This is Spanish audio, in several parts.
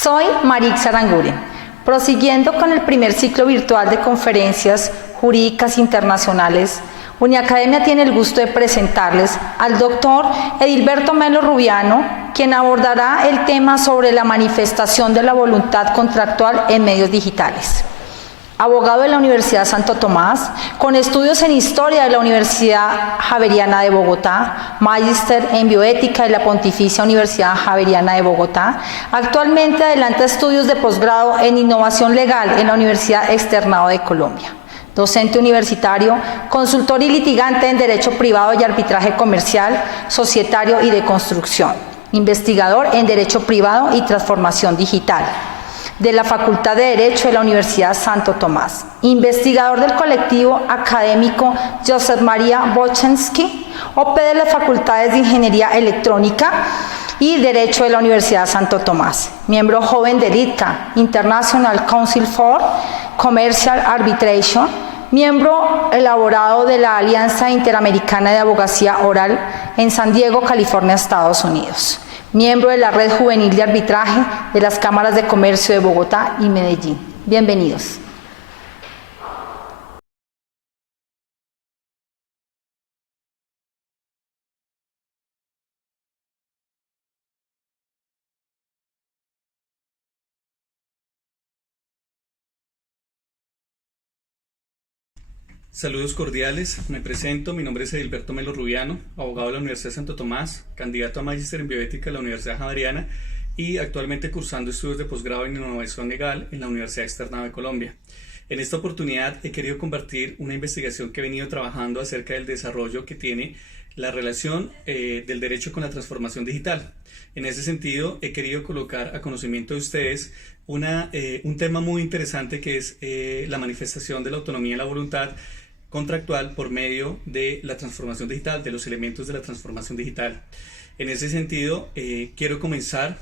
Soy Marix Aranguren. Prosiguiendo con el primer ciclo virtual de conferencias jurídicas internacionales, Uniacademia tiene el gusto de presentarles al doctor Edilberto Melo Rubiano, quien abordará el tema sobre la manifestación de la voluntad contractual en medios digitales. Abogado de la Universidad Santo Tomás, con estudios en Historia de la Universidad Javeriana de Bogotá, magíster en Bioética de la Pontificia Universidad Javeriana de Bogotá. Actualmente adelanta estudios de posgrado en Innovación Legal en la Universidad Externado de Colombia. Docente universitario, consultor y litigante en Derecho Privado y Arbitraje Comercial, Societario y de Construcción. Investigador en Derecho Privado y Transformación Digital de la Facultad de Derecho de la Universidad Santo Tomás, investigador del colectivo académico Josep Maria Boczynski, OP de las Facultades de Ingeniería Electrónica y Derecho de la Universidad Santo Tomás, miembro joven del ITCA, International Council for Commercial Arbitration, miembro elaborado de la Alianza Interamericana de Abogacía Oral en San Diego, California, Estados Unidos. Miembro de la Red Juvenil de Arbitraje de las Cámaras de Comercio de Bogotá y Medellín. Bienvenidos. Saludos cordiales, me presento, mi nombre es Edilberto Melo Rubiano, abogado de la Universidad Santo Tomás, candidato a magíster en bioética de la Universidad Javeriana y actualmente cursando estudios de posgrado en innovación legal en la Universidad Externado de Colombia. En esta oportunidad he querido compartir una investigación que he venido trabajando acerca del desarrollo que tiene la relación del derecho con la transformación digital. En ese sentido, he querido colocar a conocimiento de ustedes un tema muy interesante que es la manifestación de la autonomía y la voluntad contractual por medio de la transformación digital, de los elementos de la transformación digital. En ese sentido, quiero comenzar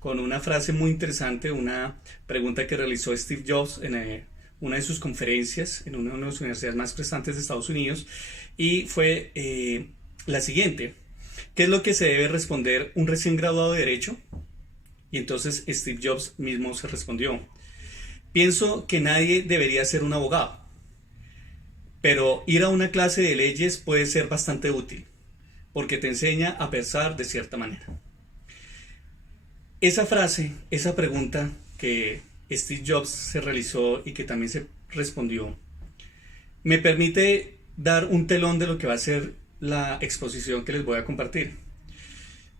con una frase muy interesante, una pregunta que realizó Steve Jobs en una de sus conferencias en una de las universidades más prestantes de Estados Unidos, y fue la siguiente: ¿qué es lo que se debe responder un recién graduado de Derecho? Y entonces Steve Jobs mismo se respondió: pienso que nadie debería ser un abogado, pero ir a una clase de leyes puede ser bastante útil, porque te enseña a pensar de cierta manera. Esa frase, esa pregunta que Steve Jobs se realizó y que también se respondió, me permite dar un telón de lo que va a ser la exposición que les voy a compartir.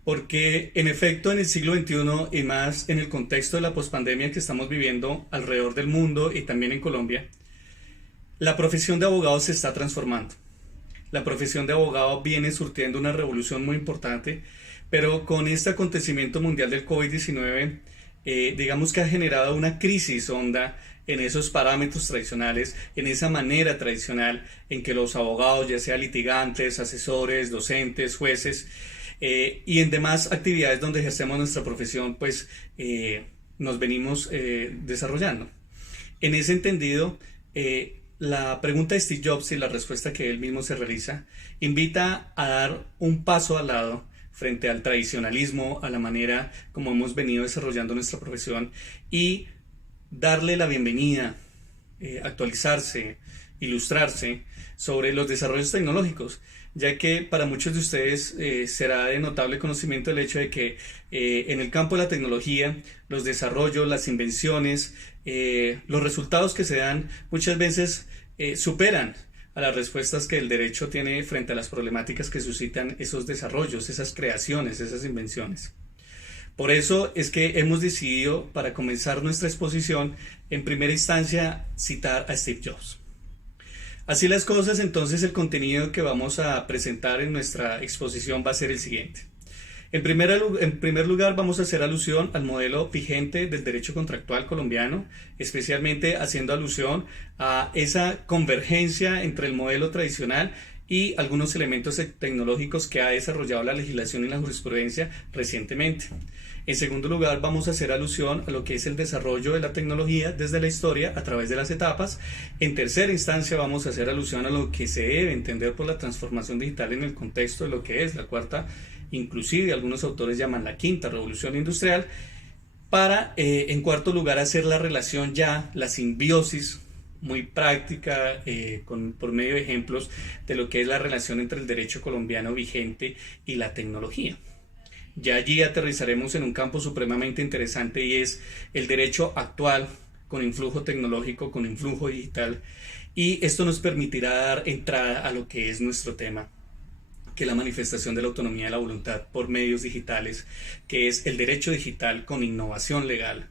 Porque en efecto en el siglo XXI y más en el contexto de la pospandemia que estamos viviendo alrededor del mundo y también en Colombia, la profesión de abogado se está transformando. La profesión de abogado viene surtiendo una revolución muy importante, pero con este acontecimiento mundial del COVID-19, digamos que ha generado una crisis honda en esos parámetros tradicionales, en esa manera tradicional en que los abogados, ya sea litigantes, asesores, docentes, jueces, y en demás actividades donde ejercemos nuestra profesión, pues nos venimos desarrollando. En ese entendido, la pregunta de Steve Jobs y la respuesta que él mismo se realiza invita a dar un paso al lado frente al tradicionalismo, a la manera como hemos venido desarrollando nuestra profesión, y darle la bienvenida, actualizarse, ilustrarse sobre los desarrollos tecnológicos, ya que para muchos de ustedes será de notable conocimiento el hecho de que en el campo de la tecnología, los desarrollos, las invenciones, los resultados que se dan muchas veces superan a las respuestas que el derecho tiene frente a las problemáticas que suscitan esos desarrollos, esas creaciones, esas invenciones. Por eso es que hemos decidido, para comenzar nuestra exposición, en primera instancia citar a Steve Jobs. Así las cosas, entonces el contenido que vamos a presentar en nuestra exposición va a ser el siguiente. En primer lugar, vamos a hacer alusión al modelo vigente del derecho contractual colombiano, especialmente haciendo alusión a esa convergencia entre el modelo tradicional y algunos elementos tecnológicos que ha desarrollado la legislación y la jurisprudencia recientemente. En segundo lugar, vamos a hacer alusión a lo que es el desarrollo de la tecnología desde la historia a través de las etapas. En tercera instancia, vamos a hacer alusión a lo que se debe entender por la transformación digital en el contexto de lo que es la cuarta, inclusive algunos autores llaman la quinta revolución industrial, para, en cuarto lugar, hacer la relación ya, la simbiosis muy práctica, por medio de ejemplos de lo que es la relación entre el derecho colombiano vigente y la tecnología. Ya allí aterrizaremos en un campo supremamente interesante y es el derecho actual con influjo tecnológico, con influjo digital, y esto nos permitirá dar entrada a lo que es nuestro tema, que es la manifestación de la autonomía de la voluntad por medios digitales, que es el derecho digital con innovación legal,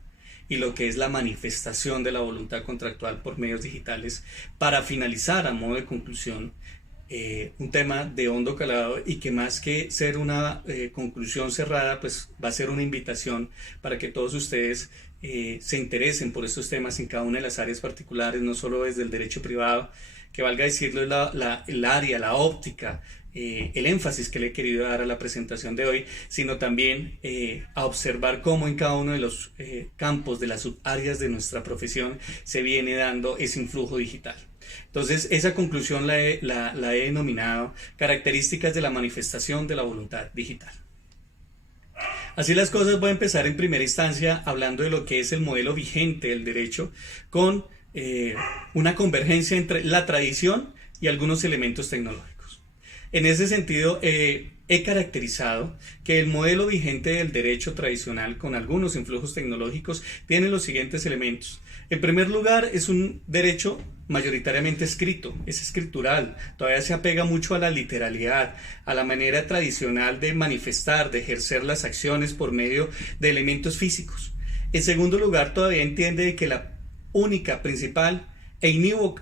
y lo que es la manifestación de la voluntad contractual por medios digitales, para finalizar a modo de conclusión un tema de hondo calado y que más que ser una conclusión cerrada, pues va a ser una invitación para que todos ustedes se interesen por estos temas en cada una de las áreas particulares, no solo desde el derecho privado, que valga decirlo es el área, la óptica, el énfasis que le he querido dar a la presentación de hoy, sino también a observar cómo en cada uno de los campos de las subáreas de nuestra profesión se viene dando ese influjo digital. Entonces, esa conclusión la he denominado características de la manifestación de la voluntad digital. Así las cosas, voy a empezar en primera instancia hablando de lo que es el modelo vigente del derecho, con una convergencia entre la tradición y algunos elementos tecnológicos. En ese sentido, he caracterizado que el modelo vigente del derecho tradicional, con algunos influjos tecnológicos, tiene los siguientes elementos. En primer lugar, es un derecho mayoritariamente escrito, es escritural, todavía se apega mucho a la literalidad, a la manera tradicional de manifestar, de ejercer las acciones por medio de elementos físicos. En segundo lugar, todavía entiende que la única, principal e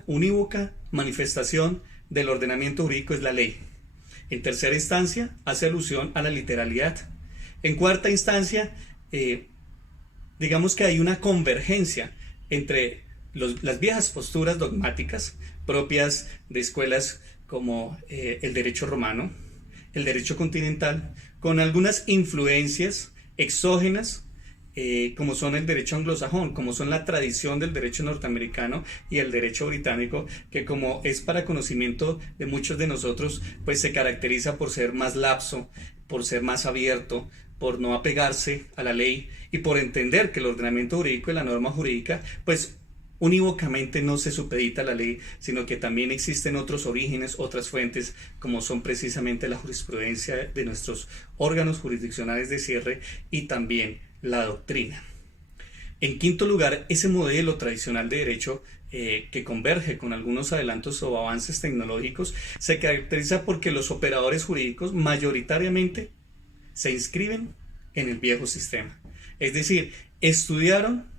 unívoca manifestación del ordenamiento jurídico es la ley. En tercera instancia, hace alusión a la literalidad. En cuarta instancia, digamos que hay una convergencia entre las viejas posturas dogmáticas propias de escuelas como el derecho romano, el derecho continental, con algunas influencias exógenas, como son el derecho anglosajón, como son la tradición del derecho norteamericano y el derecho británico, que, como es para conocimiento de muchos de nosotros, pues se caracteriza por ser más lapso, por ser más abierto, por no apegarse a la ley y por entender que el ordenamiento jurídico y la norma jurídica, pues unívocamente no se supedita a la ley, sino que también existen otros orígenes, otras fuentes, como son precisamente la jurisprudencia de nuestros órganos jurisdiccionales de cierre y también la doctrina. En quinto lugar, ese modelo tradicional de derecho que converge con algunos adelantos o avances tecnológicos se caracteriza porque los operadores jurídicos mayoritariamente se inscriben en el viejo sistema, es decir, estudiaron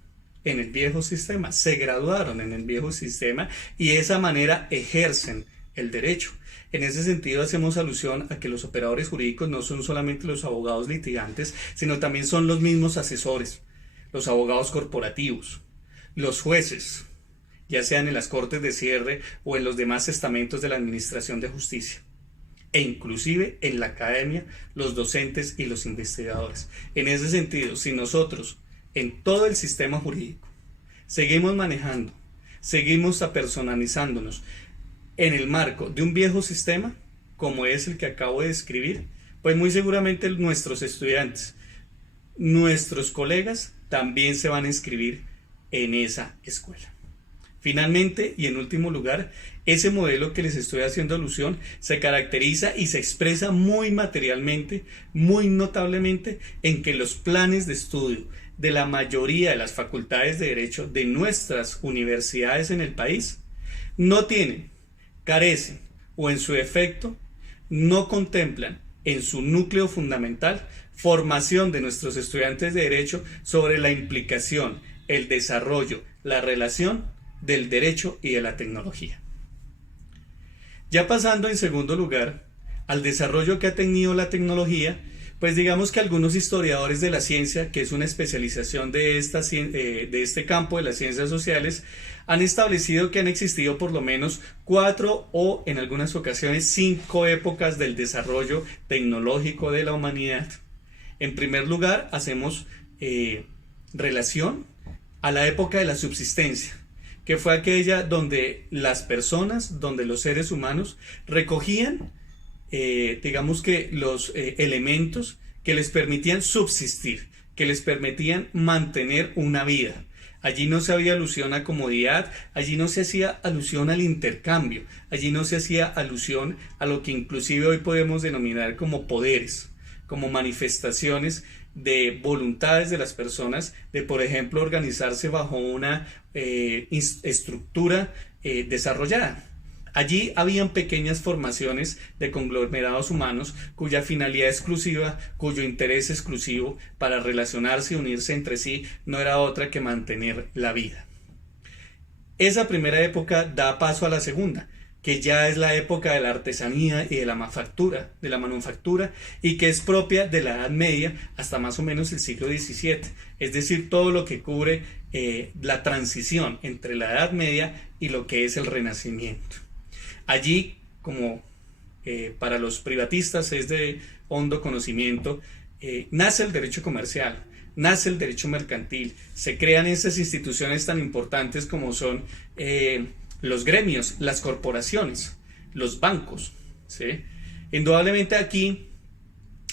en el viejo sistema, se graduaron en el viejo sistema y de esa manera ejercen el derecho. En ese sentido, hacemos alusión a que los operadores jurídicos no son solamente los abogados litigantes, sino también son los mismos asesores, los abogados corporativos, los jueces, ya sean en las cortes de cierre o en los demás estamentos de la administración de justicia, e inclusive en la academia, los docentes y los investigadores. En ese sentido, si nosotros en todo el sistema jurídico seguimos manejando, seguimos apersonalizándonos en el marco de un viejo sistema, como es el que acabo de describir, pues muy seguramente nuestros estudiantes, nuestros colegas, también se van a inscribir en esa escuela. Finalmente, y en último lugar, ese modelo que les estoy haciendo alusión se caracteriza y se expresa muy materialmente, muy notablemente, en que los planes de estudio de la mayoría de las facultades de derecho de nuestras universidades en el país no tienen, carecen o en su defecto no contemplan en su núcleo fundamental formación de nuestros estudiantes de derecho sobre la implicación, el desarrollo, la relación del derecho y de la tecnología. Ya pasando en segundo lugar al desarrollo que ha tenido la tecnología, pues digamos que algunos historiadores de la ciencia, que es una especialización de este campo de las ciencias sociales, han establecido que han existido por lo menos 4 o en algunas ocasiones 5 épocas del desarrollo tecnológico de la humanidad. En primer lugar, hacemos relación a la época de la subsistencia, que fue aquella donde las personas, donde los seres humanos recogían digamos que los elementos que les permitían subsistir, que les permitían mantener una vida. Allí no se había alusión a comodidad, allí no se hacía alusión al intercambio, allí no se hacía alusión a lo que inclusive hoy podemos denominar como poderes, como manifestaciones de voluntades de las personas de, por ejemplo, organizarse bajo una estructura desarrollada. Allí habían pequeñas formaciones de conglomerados humanos cuya finalidad exclusiva, cuyo interés exclusivo para relacionarse y unirse entre sí no era otra que mantener la vida. Esa primera época da paso a la segunda, que ya es la época de la artesanía y de la manufactura, y que es propia de la Edad Media hasta más o menos el siglo XVII, es decir, todo lo que cubre la transición entre la Edad Media y lo que es el Renacimiento. Allí, como para los privatistas es de hondo conocimiento, nace el derecho comercial, nace el derecho mercantil, se crean esas instituciones tan importantes como son los gremios, las corporaciones, los bancos, ¿sí? Indudablemente aquí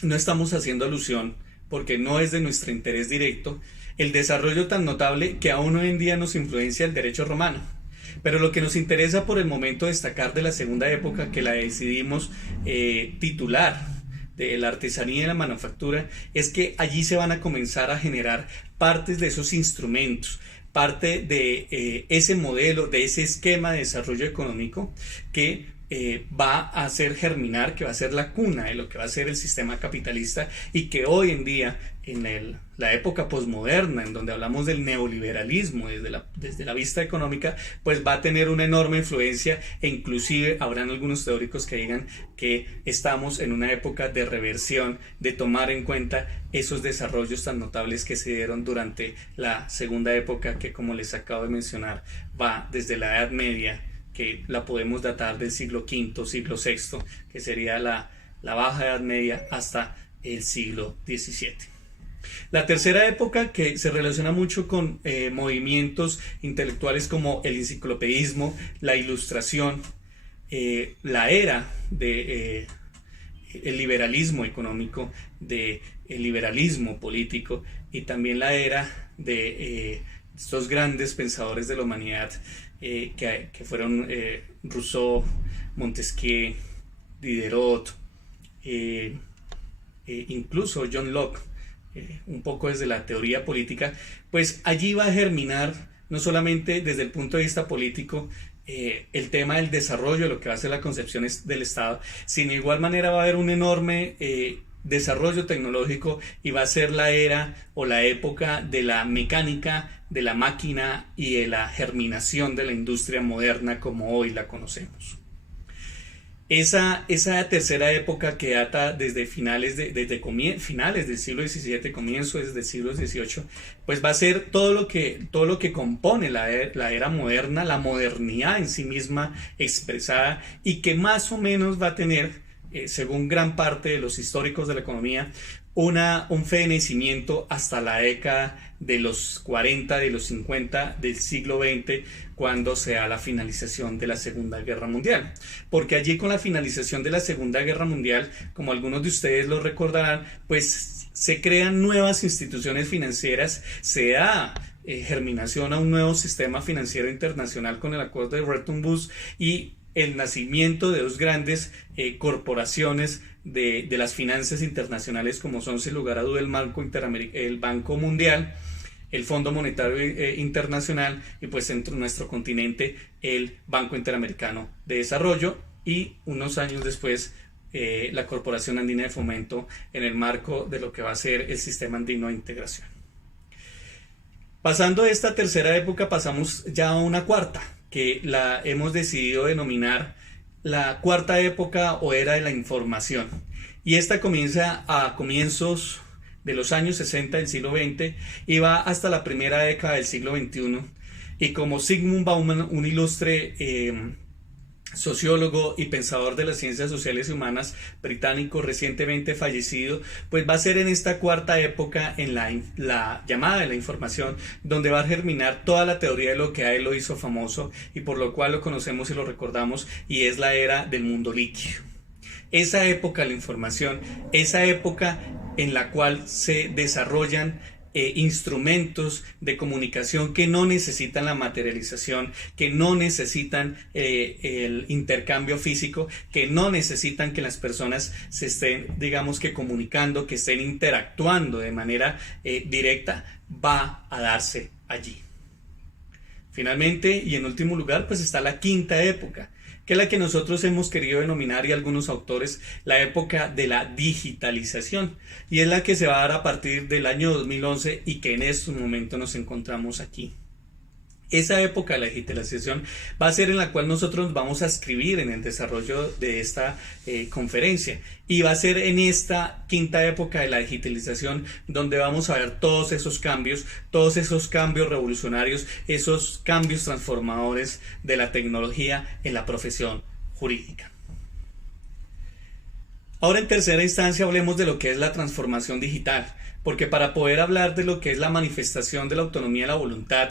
no estamos haciendo alusión, porque no es de nuestro interés directo, el desarrollo tan notable que aún hoy en día nos influencia el derecho romano. Pero lo que nos interesa por el momento destacar de la segunda época, que la decidimos titular de la artesanía y la manufactura, es que allí se van a comenzar a generar partes de esos instrumentos, parte de ese modelo, de ese esquema de desarrollo económico que va a hacer germinar, que va a ser la cuna de lo que va a ser el sistema capitalista, y que hoy en día, en la época posmoderna, en donde hablamos del neoliberalismo desde la vista económica, pues va a tener una enorme influencia, e inclusive habrán algunos teóricos que digan que estamos en una época de reversión, de tomar en cuenta esos desarrollos tan notables que se dieron durante la segunda época, que, como les acabo de mencionar, va desde la Edad Media, que la podemos datar del siglo V, siglo VI, que sería la Baja Edad Media, hasta el siglo XVII. La tercera época, que se relaciona mucho con movimientos intelectuales como el enciclopedismo, la ilustración, la era del liberalismo económico, del liberalismo político, y también la era de estos grandes pensadores de la humanidad, que fueron Rousseau, Montesquieu, Diderot, incluso John Locke, un poco desde la teoría política. Pues allí va a germinar, no solamente desde el punto de vista político, el tema del desarrollo, lo que va a ser la concepción del Estado, sino de igual manera va a haber un enorme desarrollo tecnológico, y va a ser la era o la época de la mecánica, de la máquina y de la germinación de la industria moderna como hoy la conocemos. Esa tercera época, que data desde finales del siglo XVII, comienzos del siglo XVIII, pues va a ser todo lo que compone la era moderna, la modernidad en sí misma expresada, y que más o menos va a tener, según gran parte de los históricos de la economía, un fenecimiento hasta la década de los 40, de los 50 del siglo XX, cuando se da la finalización de la Segunda Guerra Mundial. Porque allí, con la finalización de la Segunda Guerra Mundial, como algunos de ustedes lo recordarán, pues se crean nuevas instituciones financieras, se da germinación a un nuevo sistema financiero internacional con el acuerdo de Bretton Woods, y el nacimiento de dos grandes corporaciones de las finanzas internacionales, como son, sin lugar a duda, el Banco Mundial, el Fondo Monetario Internacional, y pues en nuestro continente el Banco Interamericano de Desarrollo, y unos años después la Corporación Andina de Fomento, en el marco de lo que va a ser el Sistema Andino de Integración. Pasando de esta tercera época, pasamos ya a una cuarta, que la hemos decidido denominar la cuarta época o era de la información, y esta comienza a comienzos de los años 60 del siglo XX y va hasta la primera década del siglo XXI, y como Zygmunt Bauman, un ilustre sociólogo y pensador de las ciencias sociales y humanas británico, recientemente fallecido, pues va a ser en esta cuarta época, en la llamada de la información, donde va a germinar toda la teoría de lo que a él lo hizo famoso y por lo cual lo conocemos y lo recordamos, y es la era del mundo líquido. Esa época de la información, esa época en la cual se desarrollan instrumentos de comunicación que no necesitan la materialización, que no necesitan el intercambio físico, que no necesitan que las personas se estén, digamos que comunicando, que estén interactuando de manera directa, va a darse allí. Finalmente, y en último lugar, pues está la quinta época, que es la que nosotros hemos querido denominar, y algunos autores, la época de la digitalización, y es la que se va a dar a partir del año 2011 y que en estos momentos nos encontramos aquí. Esa época de la digitalización va a ser en la cual nosotros nos vamos a escribir en el desarrollo de esta conferencia, y va a ser en esta quinta época de la digitalización donde vamos a ver todos esos cambios revolucionarios, esos cambios transformadores de la tecnología en la profesión jurídica. Ahora, en tercera instancia, hablemos de lo que es la transformación digital, porque para poder hablar de lo que es la manifestación de la autonomía de la voluntad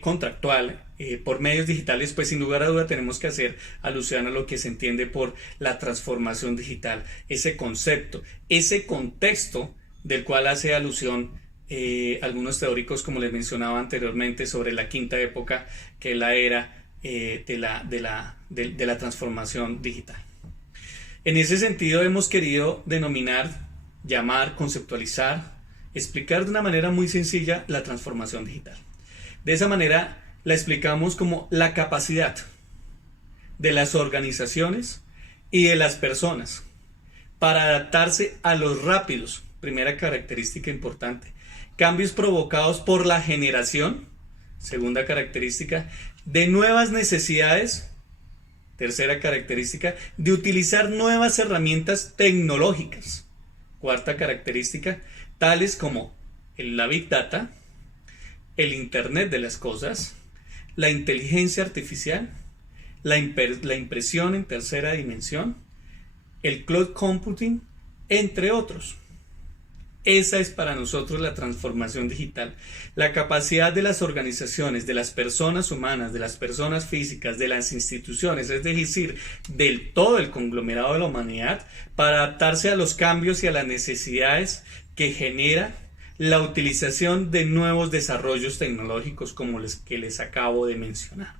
contractual por medios digitales, pues sin lugar a duda tenemos que hacer alusión a lo que se entiende por la transformación digital, ese concepto, ese contexto del cual hace alusión algunos teóricos, como les mencionaba anteriormente, sobre la quinta época, que es la era de la transformación digital. En ese sentido hemos querido denominar, llamar, conceptualizar, explicar de una manera muy sencilla la transformación digital. De esa manera la explicamos como la capacidad de las organizaciones y de las personas para adaptarse a los rápidos, primera característica importante, cambios provocados por la generación, segunda característica, de nuevas necesidades, tercera característica, de utilizar nuevas herramientas tecnológicas, cuarta característica, tales como la Big Data, el Internet de las cosas, la inteligencia artificial, la impresión en tercera dimensión, el cloud computing, entre otros. Esa es para nosotros la transformación digital, la capacidad de las organizaciones, de las personas humanas, de las personas físicas, de las instituciones, es decir, del todo el conglomerado de la humanidad, para adaptarse a los cambios y a las necesidades que genera la utilización de nuevos desarrollos tecnológicos como los que les acabo de mencionar.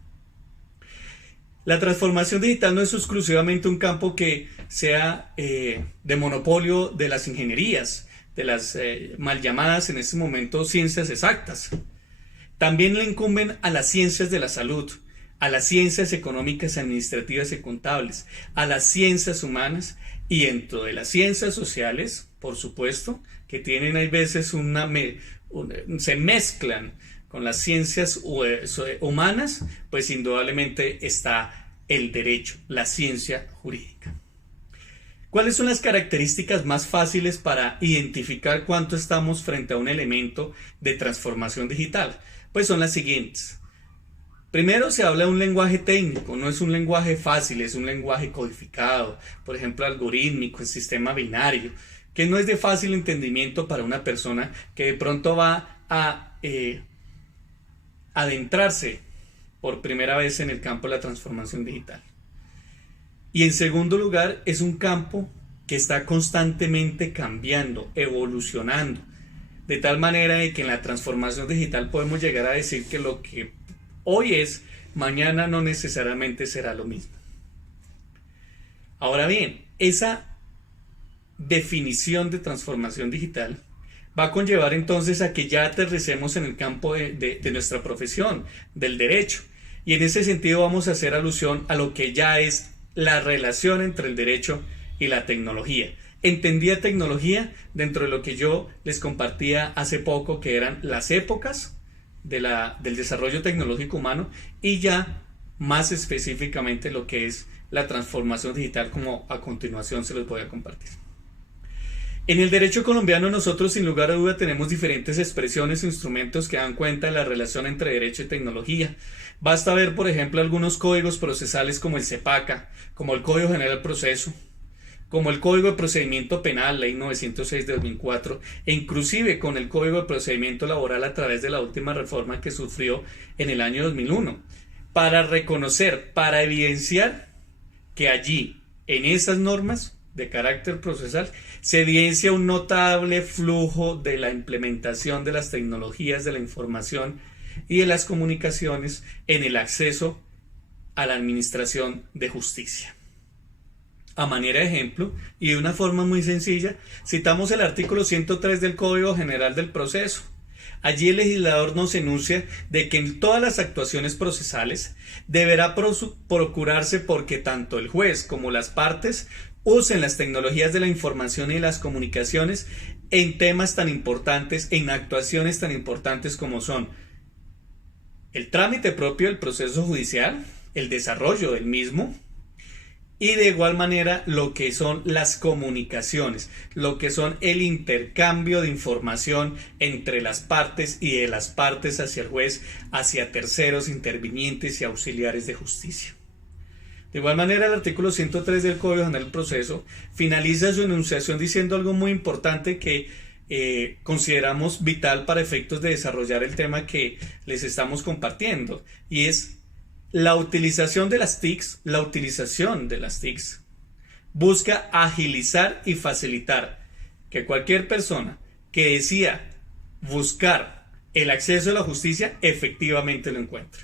La transformación digital no es exclusivamente un campo que sea de monopolio de las ingenierías, de las mal llamadas en este momento ciencias exactas. También le incumben a las ciencias de la salud, a las ciencias económicas, administrativas y contables, a las ciencias humanas, y dentro de las ciencias sociales, por supuesto, que tienen hay veces se mezclan con las ciencias humanas, pues indudablemente está el derecho, la ciencia jurídica. ¿Cuáles son las características más fáciles para identificar cuánto estamos frente a un elemento de transformación digital? Pues son las siguientes. Primero, se habla de un lenguaje técnico, no es un lenguaje fácil, es un lenguaje codificado, por ejemplo algorítmico, el sistema binario, que no es de fácil entendimiento para una persona que de pronto va a adentrarse por primera vez en el campo de la transformación digital. Y en segundo lugar, es un campo que está constantemente cambiando, evolucionando, de tal manera de que en la transformación digital podemos llegar a decir que lo que hoy es, mañana no necesariamente será lo mismo. Ahora bien, esa definición de transformación digital va a conllevar entonces a que ya aterricemos en el campo de nuestra profesión, del derecho. Y en ese sentido vamos a hacer alusión a lo que ya es la relación entre el derecho y la tecnología. Entendía tecnología dentro de lo que yo les compartía hace poco, que eran las épocas del desarrollo tecnológico humano, y ya más específicamente lo que es la transformación digital, como a continuación se los voy a compartir. En el derecho colombiano nosotros sin lugar a duda tenemos diferentes expresiones e instrumentos que dan cuenta de la relación entre derecho y tecnología. Basta ver, por ejemplo, algunos códigos procesales como el CEPACA, como el Código General del Proceso, como el Código de Procedimiento Penal, Ley 906 de 2004, e inclusive con el Código de Procedimiento Laboral a través de la última reforma que sufrió en el año 2001, para reconocer, para evidenciar que allí, en esas normas, de carácter procesal, se evidencia un notable flujo de la implementación de las tecnologías de la información y de las comunicaciones en el acceso a la administración de justicia. A manera de ejemplo, y de una forma muy sencilla, citamos el artículo 103 del Código General del Proceso. Allí el legislador nos enuncia de que en todas las actuaciones procesales deberá procurarse porque tanto el juez como las partes usen las tecnologías de la información y las comunicaciones en temas tan importantes, en actuaciones tan importantes como son el trámite propio del proceso judicial, el desarrollo del mismo, y de igual manera lo que son las comunicaciones, lo que son el intercambio de información entre las partes y de las partes hacia el juez, hacia terceros intervinientes y auxiliares de justicia. De igual manera, el artículo 103 del Código General del Proceso finaliza su enunciación diciendo algo muy importante que consideramos vital para efectos de desarrollar el tema que les estamos compartiendo, y es la utilización de las TICs. La utilización de las TICs busca agilizar y facilitar que cualquier persona que decida buscar el acceso a la justicia efectivamente lo encuentre.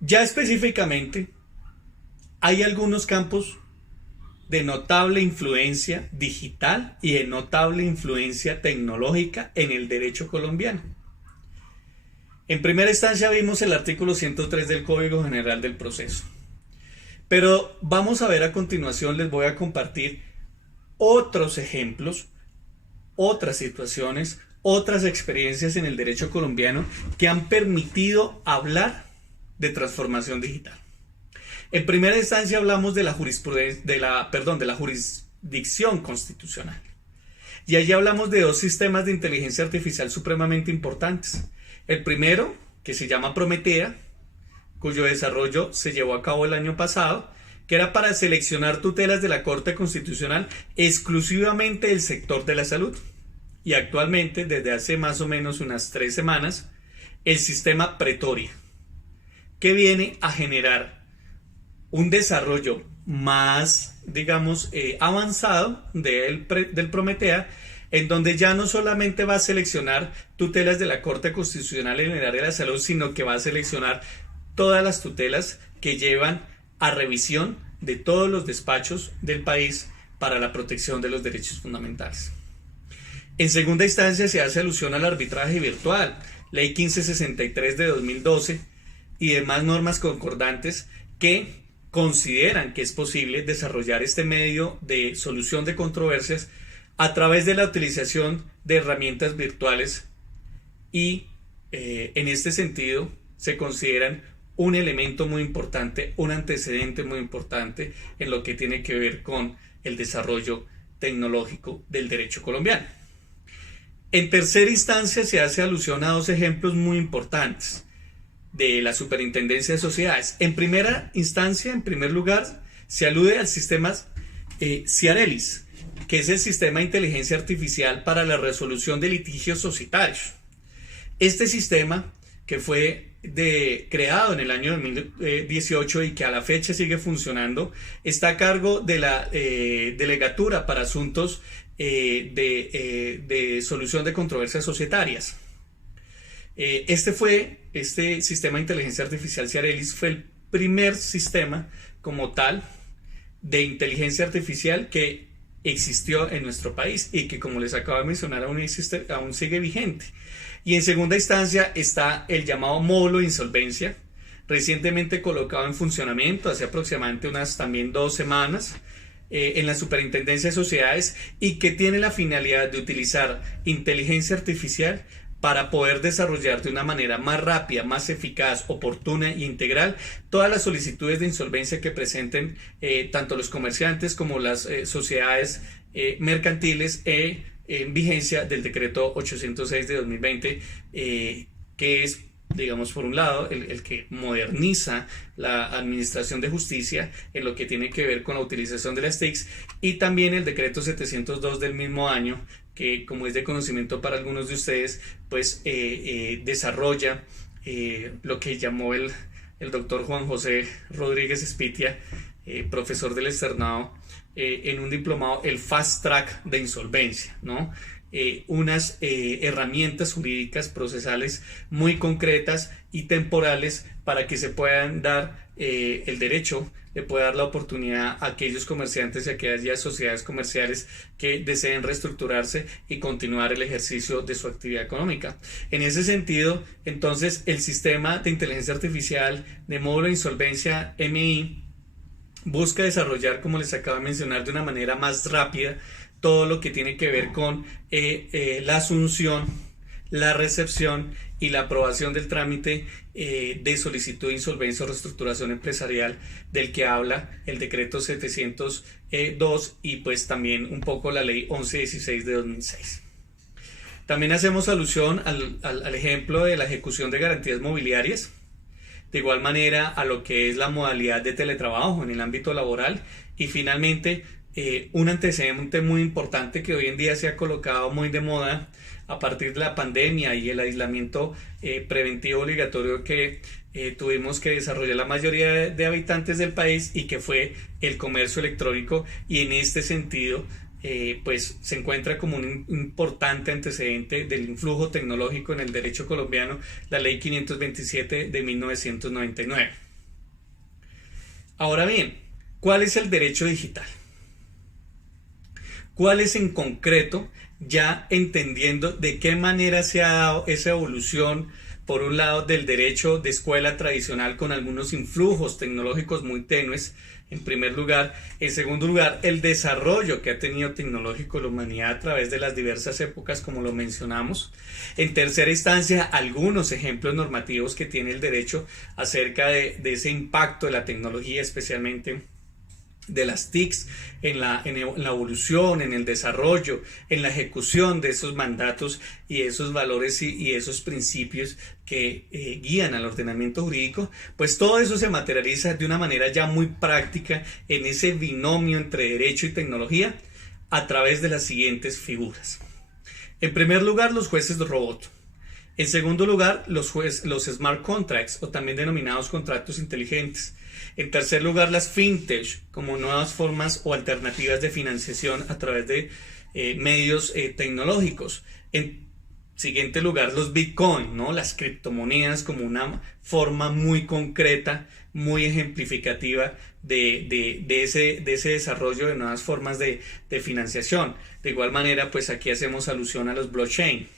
Ya específicamente, hay algunos campos de notable influencia digital y de notable influencia tecnológica en el derecho colombiano. En primera instancia vimos el artículo 103 del Código General del Proceso. Pero vamos a ver a continuación, les voy a compartir otros ejemplos, otras situaciones, otras experiencias en el derecho colombiano que han permitido hablar de transformación digital. En primera instancia hablamos de la jurisdicción constitucional. Y allí hablamos de dos sistemas de inteligencia artificial supremamente importantes. El primero, que se llama Prometea, cuyo desarrollo se llevó a cabo el año pasado, que era para seleccionar tutelas de la Corte Constitucional exclusivamente del sector de la salud. Y actualmente, desde hace más o menos unas 3 semanas, el sistema Pretoria, que viene a generar un desarrollo más, digamos, avanzado del Prometea, en donde ya no solamente va a seleccionar tutelas de la Corte Constitucional en el área de la salud, sino que va a seleccionar todas las tutelas que llevan a revisión de todos los despachos del país para la protección de los derechos fundamentales. En segunda instancia se hace alusión al arbitraje virtual, Ley 1563 de 2012 y demás normas concordantes que consideran que es posible desarrollar este medio de solución de controversias a través de la utilización de herramientas virtuales y en este sentido se consideran un elemento muy importante, un antecedente muy importante en lo que tiene que ver con el desarrollo tecnológico del derecho colombiano. En tercera instancia se hace alusión a dos ejemplos muy importantes de la Superintendencia de Sociedades. En primera instancia, en primer lugar, se alude al sistema Ciarelis, que es el sistema de inteligencia artificial para la resolución de litigios societarios. Este sistema, que fue creado en el año 2018 y que a la fecha sigue funcionando, está a cargo de la Delegatura para Asuntos de Solución de Controversias Societarias. Este sistema de inteligencia artificial Ciarelis fue el primer sistema como tal de inteligencia artificial que existió en nuestro país y que, como les acabo de mencionar, aún sigue vigente. Y en segunda instancia está el llamado módulo de insolvencia, recientemente colocado en funcionamiento hace aproximadamente unas también 2 semanas en la Superintendencia de Sociedades, y que tiene la finalidad de utilizar inteligencia artificial para poder desarrollar de una manera más rápida, más eficaz, oportuna e integral todas las solicitudes de insolvencia que presenten tanto los comerciantes como las sociedades mercantiles en vigencia del decreto 806 de 2020, que es, digamos, por un lado, el que moderniza la administración de justicia en lo que tiene que ver con la utilización de las TICs, y también el decreto 702 del mismo año, que, como es de conocimiento para algunos de ustedes, pues desarrolla lo que llamó el doctor Juan José Rodríguez Espitia profesor del externado, en un diplomado, el Fast Track de Insolvencia, ¿no? Unas herramientas jurídicas procesales muy concretas y temporales para que se puedan dar el derecho, le puede dar la oportunidad a aquellos comerciantes y a aquellas sociedades comerciales que deseen reestructurarse y continuar el ejercicio de su actividad económica. En ese sentido, entonces, el sistema de inteligencia artificial de módulo de insolvencia MI busca desarrollar, como les acabo de mencionar, de una manera más rápida todo lo que tiene que ver con la asunción, la recepción y la aprobación del trámite de solicitud de insolvencia o reestructuración empresarial del que habla el decreto 702 y pues también un poco la ley 1116 de 2006. También hacemos alusión al ejemplo de la ejecución de garantías mobiliarias, de igual manera a lo que es la modalidad de teletrabajo en el ámbito laboral y finalmente un antecedente muy importante que hoy en día se ha colocado muy de moda a partir de la pandemia y el aislamiento preventivo obligatorio que tuvimos que desarrollar la mayoría de habitantes del país y que fue el comercio electrónico, y en este sentido pues se encuentra como un importante antecedente del influjo tecnológico en el derecho colombiano la ley 527 de 1999. Ahora bien, ¿cuál es el derecho digital? ¿Cuál es en concreto, ya entendiendo de qué manera se ha dado esa evolución, por un lado, del derecho de escuela tradicional con algunos influjos tecnológicos muy tenues, en primer lugar; en segundo lugar, el desarrollo que ha tenido tecnológico la humanidad a través de las diversas épocas, como lo mencionamos; en tercera instancia, algunos ejemplos normativos que tiene el derecho acerca de ese impacto de la tecnología, especialmente de las TICs en la evolución, en el desarrollo, en la ejecución de esos mandatos y esos valores y esos principios que guían al ordenamiento jurídico. Pues todo eso se materializa de una manera ya muy práctica en ese binomio entre derecho y tecnología a través de las siguientes figuras. En primer lugar, los jueces de robot. En segundo lugar, los smart contracts, o también denominados contratos inteligentes. En tercer lugar, las fintech, como nuevas formas o alternativas de financiación a través de medios tecnológicos. En siguiente lugar, los bitcoin, ¿no? Las criptomonedas, como una forma muy concreta, muy ejemplificativa de ese desarrollo de nuevas formas de financiación. De igual manera, pues aquí hacemos alusión a los blockchain.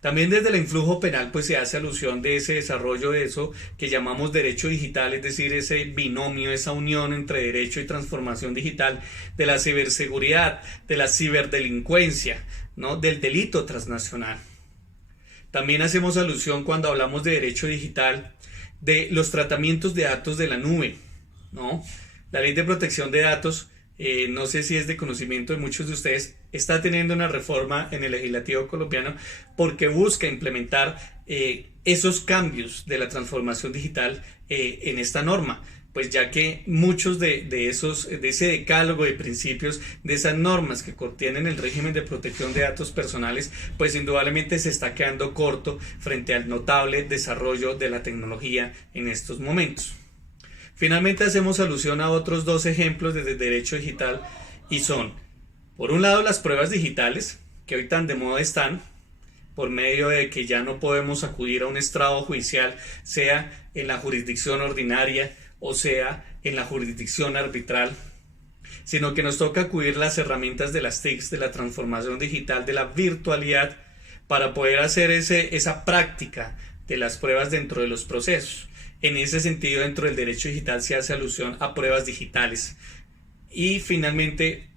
También desde el influjo penal pues se hace alusión de ese desarrollo de eso que llamamos derecho digital, es decir, ese binomio, esa unión entre derecho y transformación digital, de la ciberseguridad, de la ciberdelincuencia, ¿no? Del delito transnacional. También hacemos alusión, cuando hablamos de derecho digital, de los tratamientos de datos de la nube, ¿no? La ley de protección de datos, no sé si es de conocimiento de muchos de ustedes, está teniendo una reforma en el legislativo colombiano porque busca implementar esos cambios de la transformación digital en esta norma, pues ya que muchos de ese decálogo de principios, de esas normas que contienen el régimen de protección de datos personales, pues indudablemente se está quedando corto frente al notable desarrollo de la tecnología en estos momentos. Finalmente hacemos alusión a otros dos ejemplos de derecho digital y son, por un lado, las pruebas digitales, que hoy tan de moda están, por medio de que ya no podemos acudir a un estrado judicial, sea en la jurisdicción ordinaria o sea en la jurisdicción arbitral, sino que nos toca acudir a las herramientas de las TICs, de la transformación digital, de la virtualidad, para poder hacer esa práctica de las pruebas dentro de los procesos. En ese sentido, dentro del derecho digital se hace alusión a pruebas digitales. Y finalmente,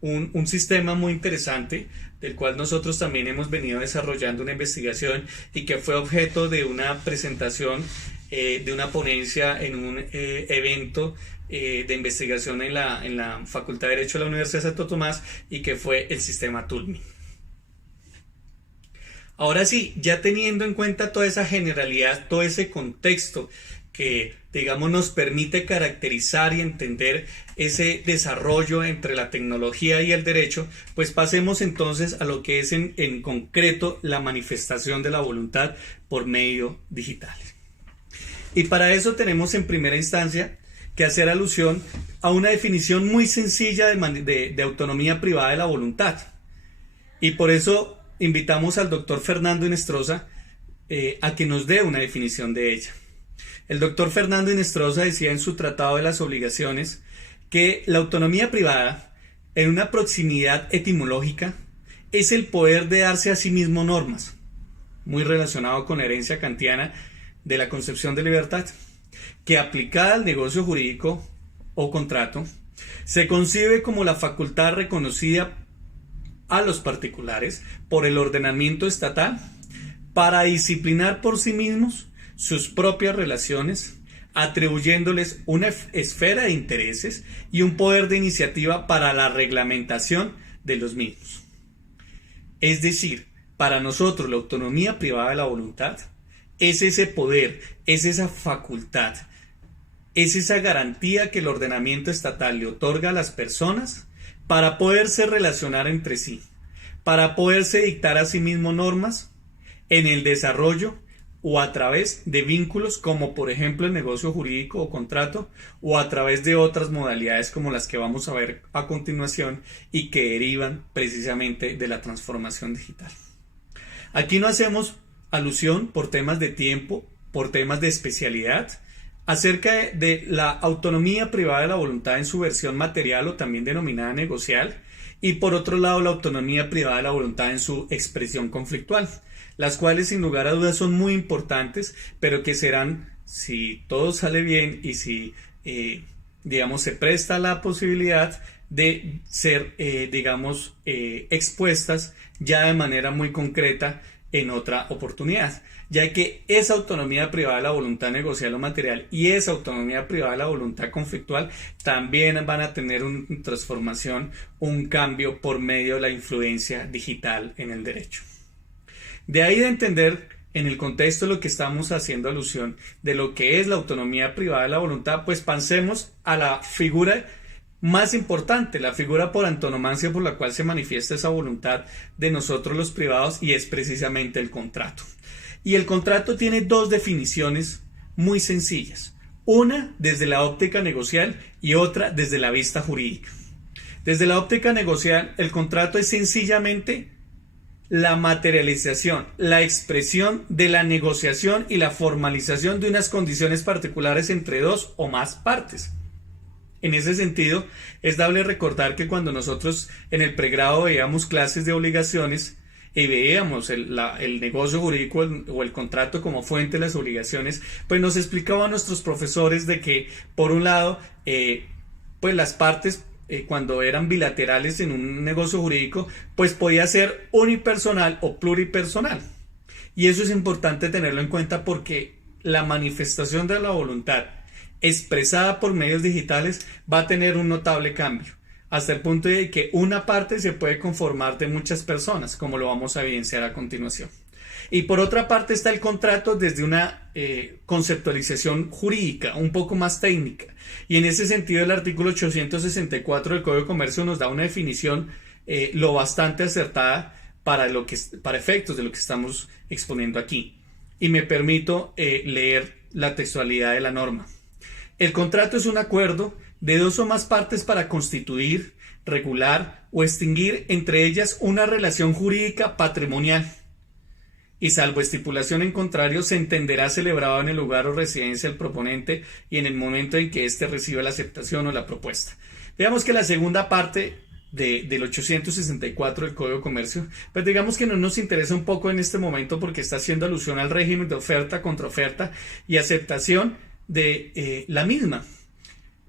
un sistema muy interesante, del cual nosotros también hemos venido desarrollando una investigación y que fue objeto de una presentación, de una ponencia en un evento de investigación en la Facultad de Derecho de la Universidad de Santo Tomás, y que fue el sistema Tulmi. Ahora sí, ya teniendo en cuenta toda esa generalidad, todo ese contexto que, digamos, nos permite caracterizar y entender ese desarrollo entre la tecnología y el derecho, pues pasemos entonces a lo que es en concreto la manifestación de la voluntad por medio digital. Y para eso tenemos en primera instancia que hacer alusión a una definición muy sencilla de autonomía privada de la voluntad. Y por eso invitamos al doctor Fernando Inestrosa a que nos dé una definición de ella. El doctor Fernando Inestrosa decía en su Tratado de las Obligaciones que la autonomía privada, en una proximidad etimológica, es el poder de darse a sí mismo normas, muy relacionado con la herencia kantiana de la concepción de libertad, que aplicada al negocio jurídico o contrato, se concibe como la facultad reconocida a los particulares por el ordenamiento estatal para disciplinar por sí mismos sus propias relaciones, atribuyéndoles una esfera de intereses y un poder de iniciativa para la reglamentación de los mismos. Es decir, para nosotros la autonomía privada de la voluntad es ese poder, es esa facultad, es esa garantía que el ordenamiento estatal le otorga a las personas para poderse relacionar entre sí, para poderse dictar a sí mismo normas en el desarrollo o a través de vínculos como por ejemplo el negocio jurídico o contrato, o a través de otras modalidades como las que vamos a ver a continuación y que derivan precisamente de la transformación digital. Aquí no hacemos alusión por temas de tiempo, por temas de especialidad, acerca de la autonomía privada de la voluntad en su versión material o también denominada negocial, y por otro lado la autonomía privada de la voluntad en su expresión conflictual, las cuales sin lugar a dudas son muy importantes, pero que serán, si todo sale bien y si digamos se presta la posibilidad de ser expuestas ya de manera muy concreta en otra oportunidad, ya que esa autonomía privada de la voluntad negocial o material y esa autonomía privada de la voluntad conflictual también van a tener una transformación, un cambio por medio de la influencia digital en el derecho. De ahí de entender en el contexto de lo que estamos haciendo alusión de lo que es la autonomía privada de la voluntad, pues pasemos a la figura más importante, la figura por antonomasia por la cual se manifiesta esa voluntad de nosotros los privados, y es precisamente el contrato. Y el contrato tiene dos definiciones muy sencillas, una desde la óptica negocial y otra desde la vista jurídica. Desde la óptica negocial, el contrato es sencillamente la materialización, la expresión de la negociación y la formalización de unas condiciones particulares entre dos o más partes. En ese sentido, es dable recordar que cuando nosotros en el pregrado veíamos clases de obligaciones y veíamos el negocio jurídico o el contrato como fuente de las obligaciones, pues nos explicaban nuestros profesores de que, por un lado, pues las partes cuando eran bilaterales en un negocio jurídico, pues podía ser unipersonal o pluripersonal. Y eso es importante tenerlo en cuenta porque la manifestación de la voluntad expresada por medios digitales va a tener un notable cambio, hasta el punto de que una parte se puede conformar de muchas personas, como lo vamos a evidenciar a continuación. Y por otra parte está el contrato desde una conceptualización jurídica, un poco más técnica. Y en ese sentido el artículo 864 del Código de Comercio nos da una definición lo bastante acertada para efectos de lo que estamos exponiendo aquí. Y me permito leer la textualidad de la norma. El contrato es un acuerdo de dos o más partes para constituir, regular o extinguir entre ellas una relación jurídica patrimonial, y salvo estipulación en contrario se entenderá celebrado en el lugar o residencia del proponente y en el momento en que éste reciba la aceptación o la propuesta. Veamos que la segunda parte del 864 del Código de Comercio, pues digamos que no nos interesa un poco en este momento porque está haciendo alusión al régimen de oferta, contraoferta y aceptación de la misma.